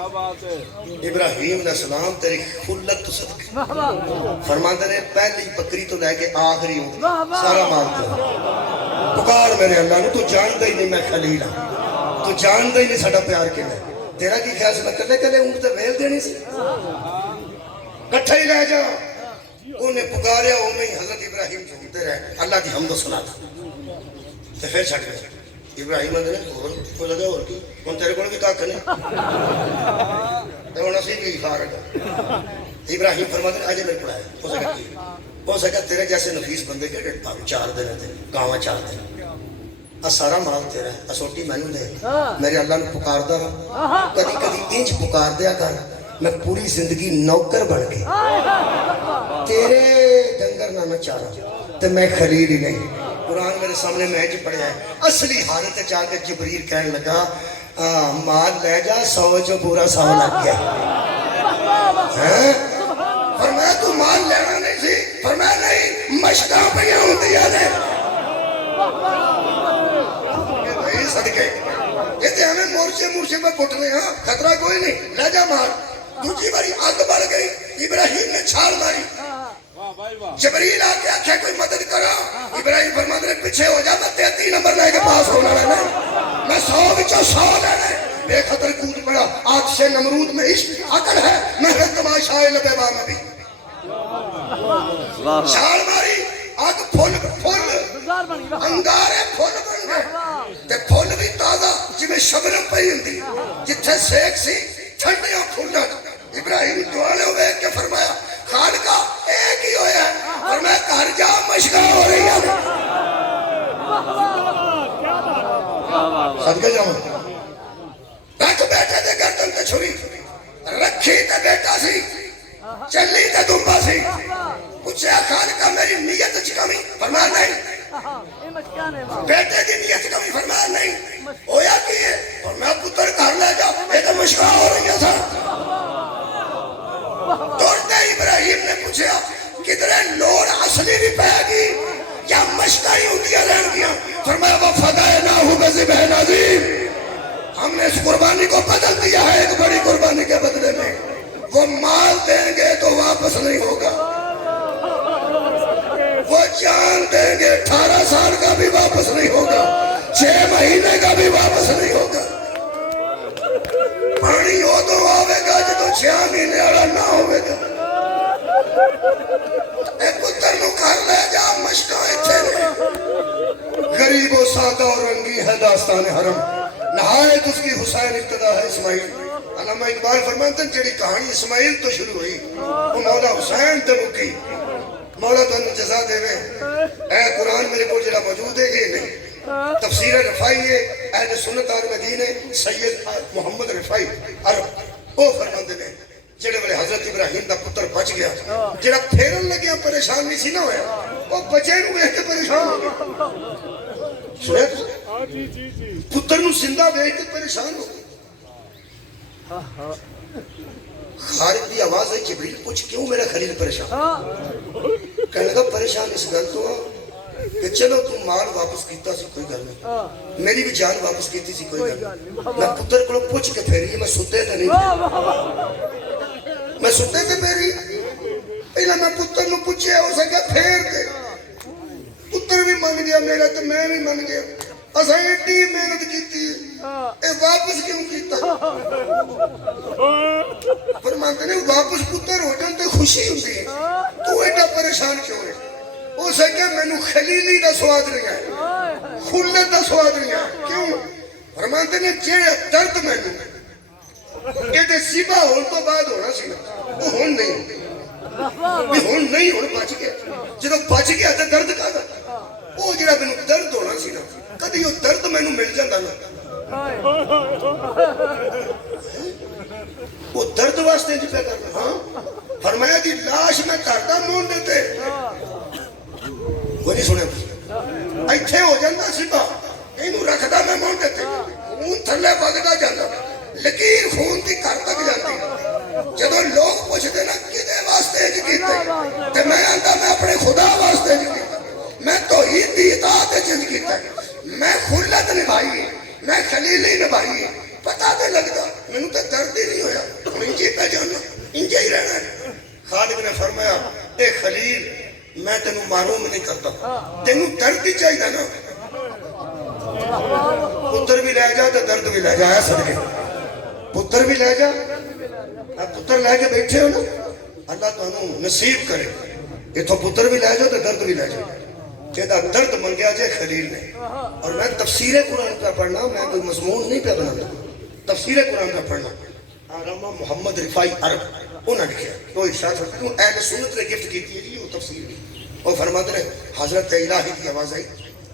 ابراہیم علیہ السلام تیری خلت تو صدقے فرماندے نے پہلی بکری تو لے کے آخری ہوں سارا مانتا پکار میرے اللہ نے تو جانتا ہی نہیں میں خلیل ہوں تو جانتا ہی نہیں ساڈا پیار کیا ہے تیرا کی خیال سے میں کلے کلے اونٹ تے ویل دینی سی کٹھا ہی لے جا انہیں پکاریا میں ہی حضرت ابراہیم جھومتے رہے اللہ کی حمد و ثنا تے پھر چھٹ گئے ابراہیم نے اور کو لگا اور کی کون تیرے کول بھی کاکھ نہیں تے ہن اسی بھی فارغ ابراہیم فرماتے ہیں اجے میرے کو آیا ہو سکتا تیرے جیسے نفیس بندے کے ڈٹ پاک 4 دن تے گاواں 4 دن سارا مال تیرا ہے اسوٹی میں دے میرے اللہ نے پکاردا رہا کدی کدی انج پکار دیا کر میں پوری زندگی نوکر بن کے تیرے ڈنگر نہ میں چارا تے میں خلیل ہی نہیں قرآن میرے سامنے میں جو پڑھیا ہے اصلی حالت چاہ کے جبریل کہنے لگا مال لے جا 100 جو پورا 100 لگ گیا فرمایا تو مال لینا نہیں سی فرمایا نہیں مشقاں پہ ہوندیاں نے صدقے یہ تے ہمیں مورچے پہ پٹنے ہاں خطرہ کوئی نہیں لے جا مال دوسری باری آگ بڑھ گئی ابراہیم نے چھال ماری جبریل آ کے آکھے کوئی مدد کرا ابراہیم فرماتے ہیں پیچھے ہو جا میں 33 نمبر لے کے پاس ہونا رہنا میں 100 وچوں 100 لینے بے خطر کود پڑا آگ سے نمرود میں عشق عقل ہے میں تماشا لبے با نبی چھال ماری آگ پھول انگارے پھول بن گئے تے پھول بھی تازہ جی میں شبنم پئی ہوندی جتھے سیک سی ٹھنڈیاں پھولاں ابراہیم دوالے ہوئے کہ فرمایا خالقہ ایک ہی ہویا ہے فرمایا گھر جا مشقاں ہو رہی ہیں صدقے جاؤں رکھ بیٹھے دے گردن تے چھری رکھی تے بیٹا سی چلی تے دمبا سی پوچھا خالقہ میری نیت وچ کمی فرمایا نہیں بیٹے کی نیت کمی فرمایا نہیں ہویا کی ہے فرمایا پتر گھر لے جا یہ تو مشقاں ہو رہی ہیں سر دوڑتے ابراہیم نے پوچھا کدھرے لوڑ اصلی بھی پہ گی یا مشقاں ہی ہوندیاں رہن گیا فرمایا وفدیناہ بذبح عظیم ہم نے اس قربانی کو بدل دیا ہے ایک بڑی قربانی کے بدلے میں وہ مال دیں گے تو واپس نہیں ہوگا وہ جان دیں گے 18 سال کا بھی واپس نہیں ہوگا 6 مہینے کا بھی واپس نہیں ہوگا پانی ہو تو آوے گا جدو 6 مہینے والا نہ ہوئے گا اے پتر نو گھر لے جا مشقاں ایتھے نے غریب و سادہ اور رنگی ہے داستان حرم نہایت اس کی حسین ابتدا ہے اسماعیل علامہ اقبال فرماتے ہیں جڑی کہانی اسماعیل تو شروع ہوئی وہ مولا حسین تے مکی مولا تو انہوں جزا دے گئے اے قرآن میرے کو جڑا موجود ہے یہ نہیں تفسیر رفائی ہے اہل سنت اور مدینے سید محمد رفائی عرب وہ فرماتے ہیں جڑے بڑے حضرت ابراہیم دا پتر بچ گیا جڑا پھیرن لگیا پریشان نہیں سی نہ ہویا وہ بچے نو دیکھ کے پریشان ہو گیا سنے پتر نو زندہ دیکھ کے پریشان ہو گیا خالد دی آواز ہے جبریل پوچھ کیوں میرا خلیل پریشان کہنے لگا پریشان اس گل تو کہ چلو تم مال واپس کیتا سی کوئی گل نہیں میری بھی جان واپس کیتی سی کوئی گل نہیں میں پتر کو پوچھ کے پھیری میں ستے تے نہیں میں ستے تے پھیری پہلا میں پتر نو پوچھے ہو سکے پھیر دے پتر بھی من گیا میرا تو میں بھی من گیا اساں ایڈی محنت کیتی اے واپس کیوں کیتا فرماتے نے واپس پتر ہو جان تے خوشی ہوندی ہے تو ایڈا پریشان کیوں ہے ہو سکے مینوں خلیلی دا سواد نہیں ہے خلت دا سواد نہیں ہے کیوں فرماتے نے جڑا درد مینوں کہ تے سیبا ہون تو بعد ہونا سی وہ ہون نہیں ہون نہیں ہون بچ گیا جدوں بچ گیا تے درد کادا وہ جڑا مینوں درد ہونا سی نا کدی وہ درد مینوں مل جاندا نا وہ درد واسطے جو پہ کرنا ہاں فرمایا دی لاش میں کرتا مون دیتے وہ نہیں سنے ایتھے ہو جاندہ سپا اینو رکھدا میں مون دیتے خون تھلے وگدا جاندا لکیر خون دی کر تک جاندی جدو لوگ پوچھتے نا کدے واسطے اج کیتے تے میں آندا میں اپنے خدا واسطے اج کیتا میں توحید دی اطاعت اج کیتا میں خلت نبھائی میں خلیلی نبھائی پتہ تے لگدا مینوں تے درد ہی نہیں ہویا انجے پہ جانا انجے ہی رہنا ہے خالق نے فرمایا اے خلیل میں تینوں معلوم نہیں کرتا تینوں درد ہی چاہیے نا پتر بھی لے جا تو درد بھی لے جا ہے صدقے پتر بھی لے جا پتر لے کے بیٹھے ہو نا اللہ تانوں نصیب کرے اتوں پتر بھی لے جاؤ تو درد بھی لے جاؤ جہاں درد منگیا جائے خلیل نے اور میں تفسیر قرآن کا پڑھنا میں کوئی مضمون نہیں پہ بنا تفسیر قرآن کا پڑھنا علامہ محمد رفائی عرب انہوں نے لکھا تو ارشاد فرماتے ہیں اہل سنت نے گفٹ کی تھی جی وہ تفسیر کی اور فرماتے ہیں حضرت الہی کی آواز آئی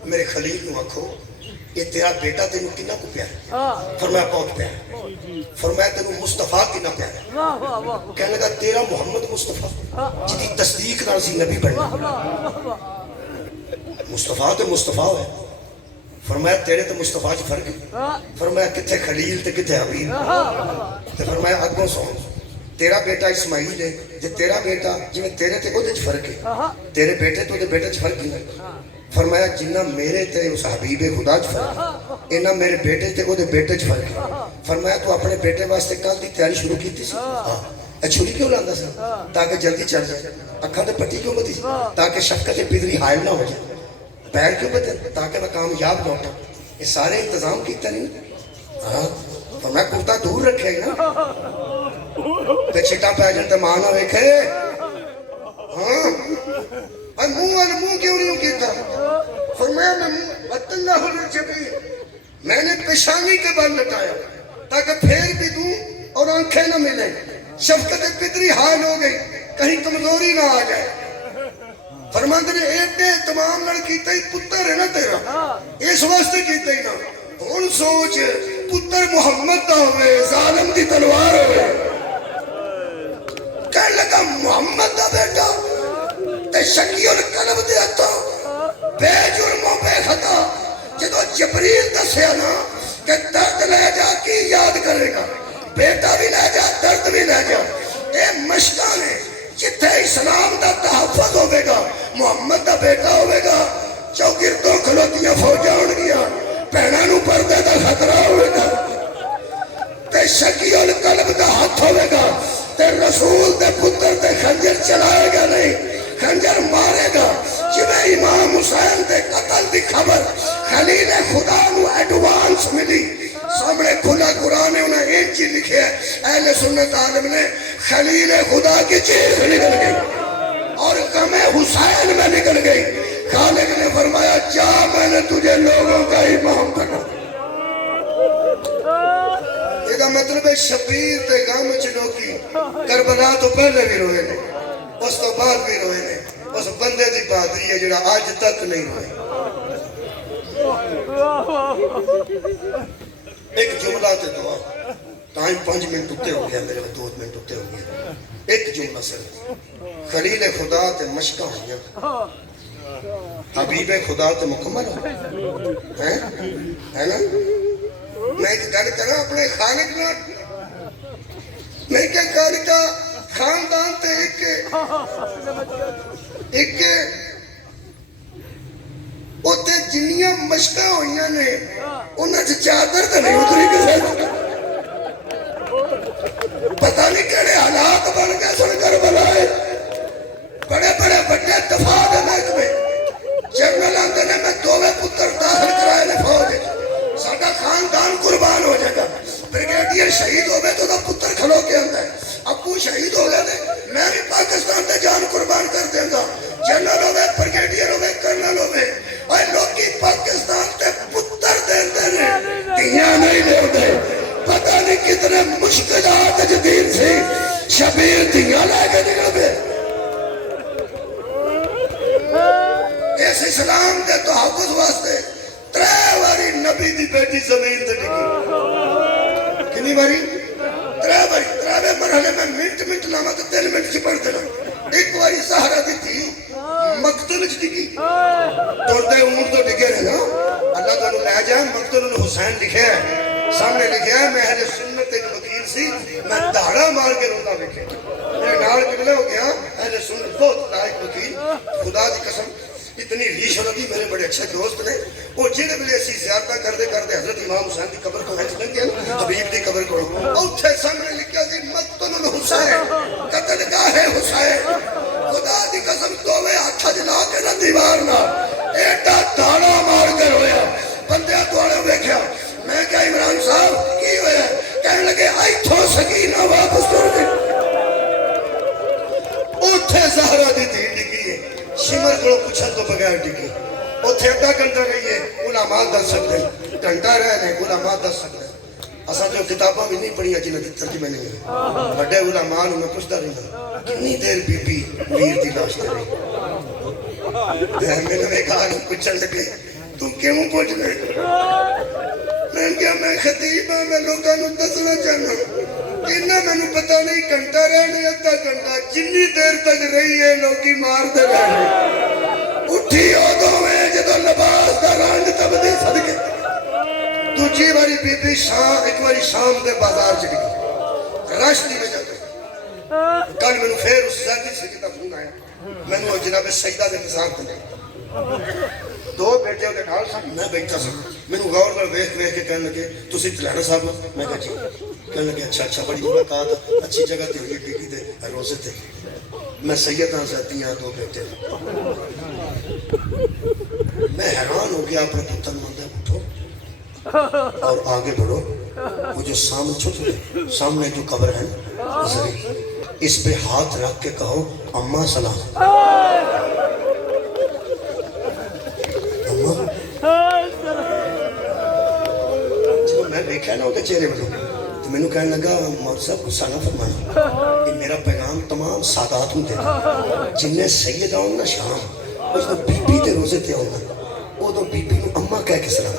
میرے خلیل کو آکھو یہ تیرا بیٹا تینوں کتنا کو پیارا فرمایا بہت پیارا فرمایا تینوں مصطفیٰ کتنا پیارا کہنے لگا تیرا محمد مصطفیٰ جدی تصدیق نال سی نبی بننا مصطفیٰ تو مصطفیٰ ہے فرمایا تیرے تو مصطفیٰ چ فرق ہے فرمایا کتھے خلیل تے کتھے حبیب تے فرمایا اگوں سو تیرا بیٹا اسماعیل ہے جے تیرا بیٹا جی تیرے تے اودے چ فرق ہے تیرے بیٹے تو دے بیٹے چ فرق ہی نہیں فرمایا جنہ میرے تے اس حبیب خدا چ فرق اینا میرے بیٹے تے اودے بیٹے چ فرق ہے فرمایا تو اپنے بیٹے واسطے کل دی تیاری شروع کیتی سی ہاں چھری کیوں لاندا سی تاکہ جلدی چل جائے اکھاں تے پٹی کیوں بندی سی تاکہ شفقت پدری حائل نہ ہو جائے پیر کیوں بدل تاکہ میں کامیاب لوٹا یہ سارے انتظام کیتا نہیں ہاں فرمایا کرتا دور رکھے نا تے چھٹا پہ جن تے ماں نہ ویکھے ہاں اور منہ کیوں نہیں کیتا فرمایا میں اللہ الجبیر میں نے پیشانی کے بل لٹایا تاکہ پھیر بھی دوں اور آنکھیں نہ ملیں شفقت پتری حائل ہو گئی کہیں کمزوری نہ آ جائے فرماندے نے ایڈے تمام لڑ کیتا ہی پتر ہے نا تیرا اس واسطے کیتا ہی نا ہن سوچ پتر محمد دا ہوئے ظالم دی تلوار ہوئے کہنے لگا محمد دا بیٹا تے شکی القلب دے ہتھوں بے جرم و بے خطا جدو جبریل دسیا نا کہ درد لے جا کی یاد کرے گا بیٹا بھی لے جا درد بھی لے جا اے مشکاں نے جتھے اسلام دا تحفظ ہوئے گا محمد دا بیٹا ہوئے گا چوگردوں کھلوتیاں فوجاں ہون گیا پہناں نو پردے دا خطرہ ہوئے گا تے شکی القلب دا ہاتھ ہوئے گا تے رسول دے پتر تے خنجر چلائے گا نہیں خنجر مارے گا جویں امام حسین دے قتل دی خبر خلیل خدا نو ایڈوانس ملی سامنے کھلا قرآن نے انہیں ایک چیز لکھی ہے اہل سنت عالم نے خلیل خدا کی چیز نکل گئی اور غم حسین میں نکل گئی خالق نے فرمایا جا میں نے تجھے لوگوں کا امام بنا یہ مطلب ہے شبیر تے غم چلوکی کربلا تو پہلے بھی روئے نے اس تو بعد بھی روئے نے اس بندے دی بہادری ہے جڑا آج تک نہیں روئے ایک جملہ تے دعا ٹائم 5 منٹ اتے ہو گیا میرے 2 منٹ اتے ہو گیا ایک جملہ صرف خلیل خدا تے مشکاں ہوئیاں حبیب خدا تے مکمل ہو ہے نا میں ایک گل کرا اپنے خالق نہ میں کیا خالقہ خاندان تے ایک اوتے جنیاں مشکاں ہوئیاں نے انہاں چ چادر تے نہیں اتری کسے پتہ نہیں کہڑے حالات بن گئے سن کربلا بڑے بڑے بڑے دفاع دے محکمے جنرل آندے نے میں 2 پتر داخل کرائے نے فوج ساڈا خاندان قربان ہو جائے گا بریگیڈیئر شہید ہوئے تو دا پتر کھلو کے اندر ابو شہید ہو گئے نے میں بھی پاکستان دے جان قربان کر دیں گا جنرل ہوئے بریگیڈیئر ہوئے کرنل ہوئے اور لوگی پاکستان تے پتر دے دے دیاں نہیں دے دے پتہ نہیں کتنے مشکلات جدید سے شبیر دیاں لے کے نکل گئے اس اسلام دے تحفظ واسطے 3 باری نبی دی بیٹی زمین تے ڈگی کنی باری 3 باری 3 مرحلے میں منٹ لاما تو 3 منٹ سے پڑھ دینا ایک باری سہارا دی تھی مقتل چ ڈگی توڑتے اونٹ تو ڈگے رہے نا اللہ تعالیٰ لے جائے مقتل حسین لکھے ہے سامنے لکھے ہے میں اہل سنت ایک وکیل سی میں دہڑا مار کے روتا لکھے میرے نال جملے ہو گیا اہل سنت بہت لائق وکیل خدا دی قسم اتنی ریش ہوتی میرے بڑے اچھے دوست نے وہ جن بھی ایسی زیارتہ کرتے حضرت امام حسین کی قبر کو ہنچ لیں گے حبیب کی قبر کو ادھا گھنٹہ رہیے علماء دس سکتے ہیں، گھنٹہ رہنے علماء دس سکتے ہیں۔ اساں جو کتاباں بھی نہیں پڑھیا جنہاں دی ترجمے نہیں ہے، بڑے علماء نوں میں پوچھتا رہا کتنی دیر بی بی ویر دی لاش تے رہی؟ میں نے کہا پوچھن لگے تو کیوں پوچھ رہے؟ میں کہا میں خطیب ہاں، میں لوگوں کو دسنا چاہنا انہاں مینوں پتہ نہیں گھنٹہ رہنے ادھا گھنٹہ جنی دیر تک رہی ہے لوگی مار دے رہے اٹھی ادوں میں جدوں لباس دا رنگ تبدیل صدقے دوجی باری بی بی شام ایک باری شام دے بازار چلی گئی رش دی وجہ سے کل مینوں پھر اس زیادتی سے کتا فون آیا مینوں جناب سیدہ دے نظام تے دو بیٹے ہوتے ڈھال سن میں بیٹھا سا مینوں غور نال ویکھ کے کہنے لگے تسی تلانا صاحب میں کہا جی کہنے لگے اچھا بڑی ملاقات اچھی جگہ تے ہوئی بی بی دے روزے تے میں سید ہاں زیادتی ہاں دو بیٹے میں حیران ہو گیا اپنے پتر مندے اٹھو اور آگے بڑھو وہ جو سامنے جو قبر ہے اس پہ ہاتھ رکھ کے کہو اماں سلام اماں جب میں دیکھا نا ہوتے چہرے بڑھو تو میں نے کہنے لگا مولوی صاحب غصہ نہ فرمانا کہ میرا پیغام تمام سادات ہوں دے جن نے سید آؤں نا شام اس نے بی بی دے روزے تے آؤں گا وہ تو بی بی نو اماں کہہ کے سلام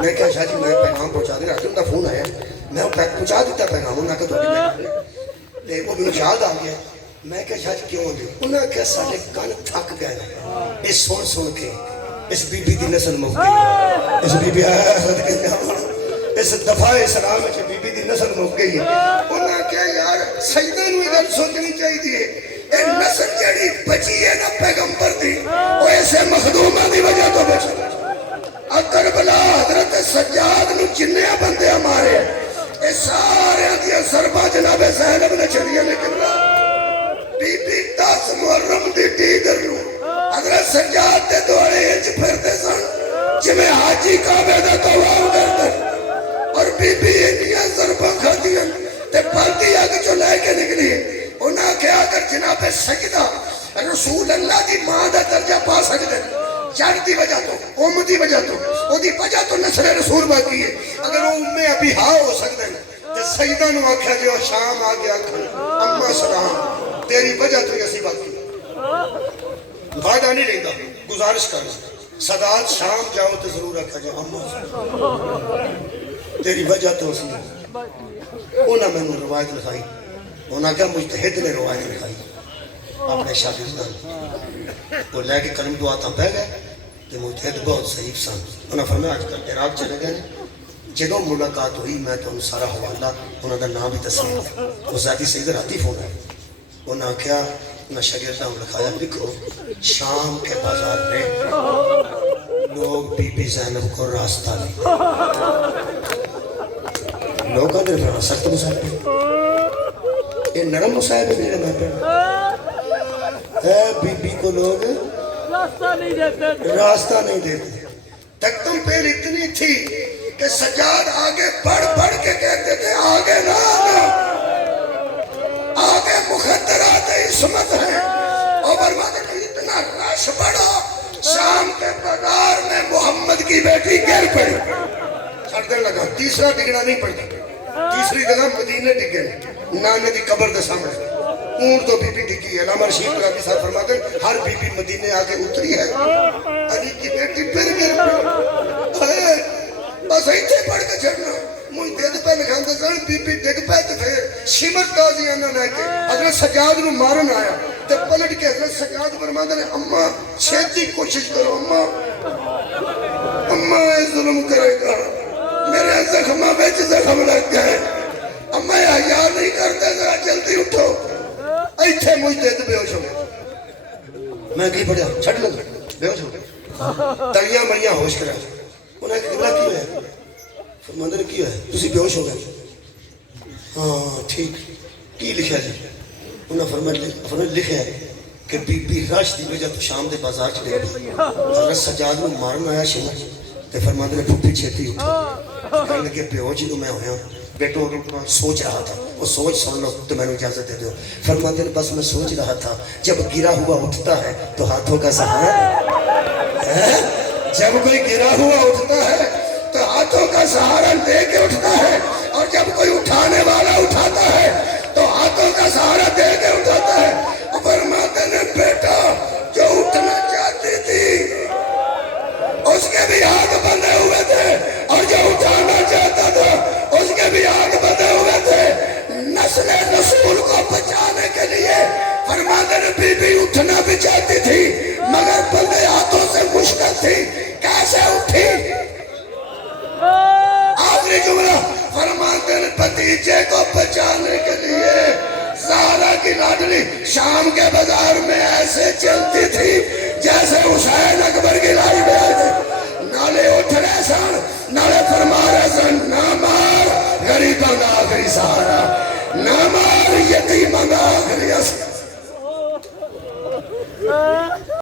میں کہا شاہ جی میں پیغام پہنچا دے رہا تھا فون آیا میں پہنچا دیتا پیغام انہوں نے کہا تو وہ میرے یاد آ گیا میں کہا شاہ جی کیوں دے انہوں نے کہا سارے کان تھک گئے اس سن کے اس بی بی دی نسل مک گئی اس بی بی اس دفعہ اسلام ہے بی بی دی نسل مک گئی ہے انہوں نے کہا یار سجدہ نو ادھر سوچنی چاہیے اے نسل جڑی بچی ہے نا پیغمبر دی وہ ایسے مخدومہ دی وجہ تو بچی کربلا حضرت سجاد نو جنیا بندے ہمارے اے سارے دیا سربا جناب زینب نے چڑیا نے قبلہ بی بی 10 محرم دی دیگر نو حضرت سجاد دے دوڑے انج پھرتے سن جمیں حاجی کعبے دا طواف کرتے اور بی بی انیا سربا کھاتی ہیں تے پلتی آگے جو لے کے نکلی انہاں کہا اگر جناب سجدہ رسول اللہ دی ماں دا درجہ پا سکتے جڑ دی وجہ تو دی وجہ تو او دی وجہ تو نسل رسول باقی ہے اگر وہ ابھی ہاں ہو سکتے ہیں تو سیدہ نو آکھا جو شام آگے آکھا اماں سلام تیری وجہ تو اسی باقی وعدہ نہیں رہتا گزارش کرنا صدات شام جاؤ تو ضرور آکھا جو اماں سلام تیری وجہ تو اسی انہاں میں نے روایت لکھائی انہاں کہا مجتہد نے روایت لکھائی اپنے شاگردان وہ لے کے کلم دعا تھا پہ گئے تو مجتہد بہت صحیح سن انہاں فرمایا آج کل عراق چلے گئے جدوں ملاقات ہوئی میں تو ان سارا حوالہ انہاں دا نام بھی تسلیم وہ ذاتی سید راتی فون ہے انہاں کیا انہاں شاگردان لکھایا لکھو شام کے بازار میں لوگ بی بی زینب کو راستہ نہیں لوگ آدھر فرما سخت مصاحب یہ نرم مصاحب ہے میرے محبت اے بی بی کو لوگ راستہ نہیں دیتے تک تم پہل اتنی تھی کہ سجاد آگے بڑھ کے کہتے تھے آگے نہ آنا آگے مخدرات عصمت ہیں اور برماتے کہ اتنا رش بڑھا شام کے بازار میں محمد کی بیٹی گر پڑی چھڑنے لگا تیسرا ڈگنا نہیں پڑتا تیسری جگہ مدینے ڈگے نانے دی قبر دے سامنے اونٹ تو بی بی ڈگی ہے علامہ رشید رضی صاحب فرماتے ہیں ہر بی بی مدینے آگے اتری ہے علی کی بیٹی پھر گر پڑی بس ایتھے پڑھ کے چھڑنا مجھ دید پہ لکھاندے سن بی بی ڈگ پہ تے پھر شمر تازی انہوں نے کہ حضرت سجاد نو مارن آیا تے پلٹ کے حضرت سجاد فرماتے ہیں اماں چھیتی کوشش کرو اماں اے ظلم کرے گا میرے زخمہ بیچ زخم لگ گئے اماں حیا نہیں کرتے ذرا جلدی اٹھو ایتھے مجھ دید بے ہوش ہو گئے میں کہیں پڑھا چھڑ لگا بے ہوش ہو گئے تلیاں ملیاں ہوش کرا انہیں قبلہ کیوں ہے فرماندر کیوں ہے تسی بے ہوش ہو گئے ہاں ٹھیک کی لکھا جی انہیں فرمایا لکھا ہے کہ بی بی رش دی وجہ تو شام دے بازار چلے گئی حضرت سجاد میں مارن آیا شمر تے فرماندر نے پھوپی چھیتی اٹھا کہنے لگے بے ہوش تو میں ہویا بیٹو سوچ رہا تھا وہ سوچ سن لو تو میں نے اجازت دے دو فرماتے ہیں بس میں سوچ رہا تھا جب گرا ہوا اٹھتا ہے تو ہاتھوں کا سہارا جب کوئی گرا ہوا اٹھتا ہے تو ہاتھوں کا سہارا لے کے اٹھتا ہے، اور جب کوئی اٹھانے والا اٹھاتا ہے تو ہاتھوں کا سہارا دے کے اٹھاتا ہے۔ فرماتے ہیں بیٹا جو اٹھنا چاہتی تھی اس کے بھی ہاتھ بندھے ہوئے تھے، اور جو اٹھانا چاہتا تھا اس کے بھی ہاتھ بندھے ہوئے تھے۔ نسل رسول کو بچانے کے لیے فرماتے ہیں بی بی اٹھنا بھی چاہتی تھی مگر بندے ہاتھوں سے مشکل تھی، کیسے اٹھی؟ آخری جملہ فرماتے ہیں بھتیجے کو بچانے کے لیے زہرا کی لاڈلی شام کے بازار میں ایسے چلتی تھی جیسے حسین اکبر کی لائی میں آئے تھے۔ نالے اٹھ رہے سن، نالے فرما رہے سن نہ مار غریباں دا آخری سہارا، نہ مار یتیماں دا آخری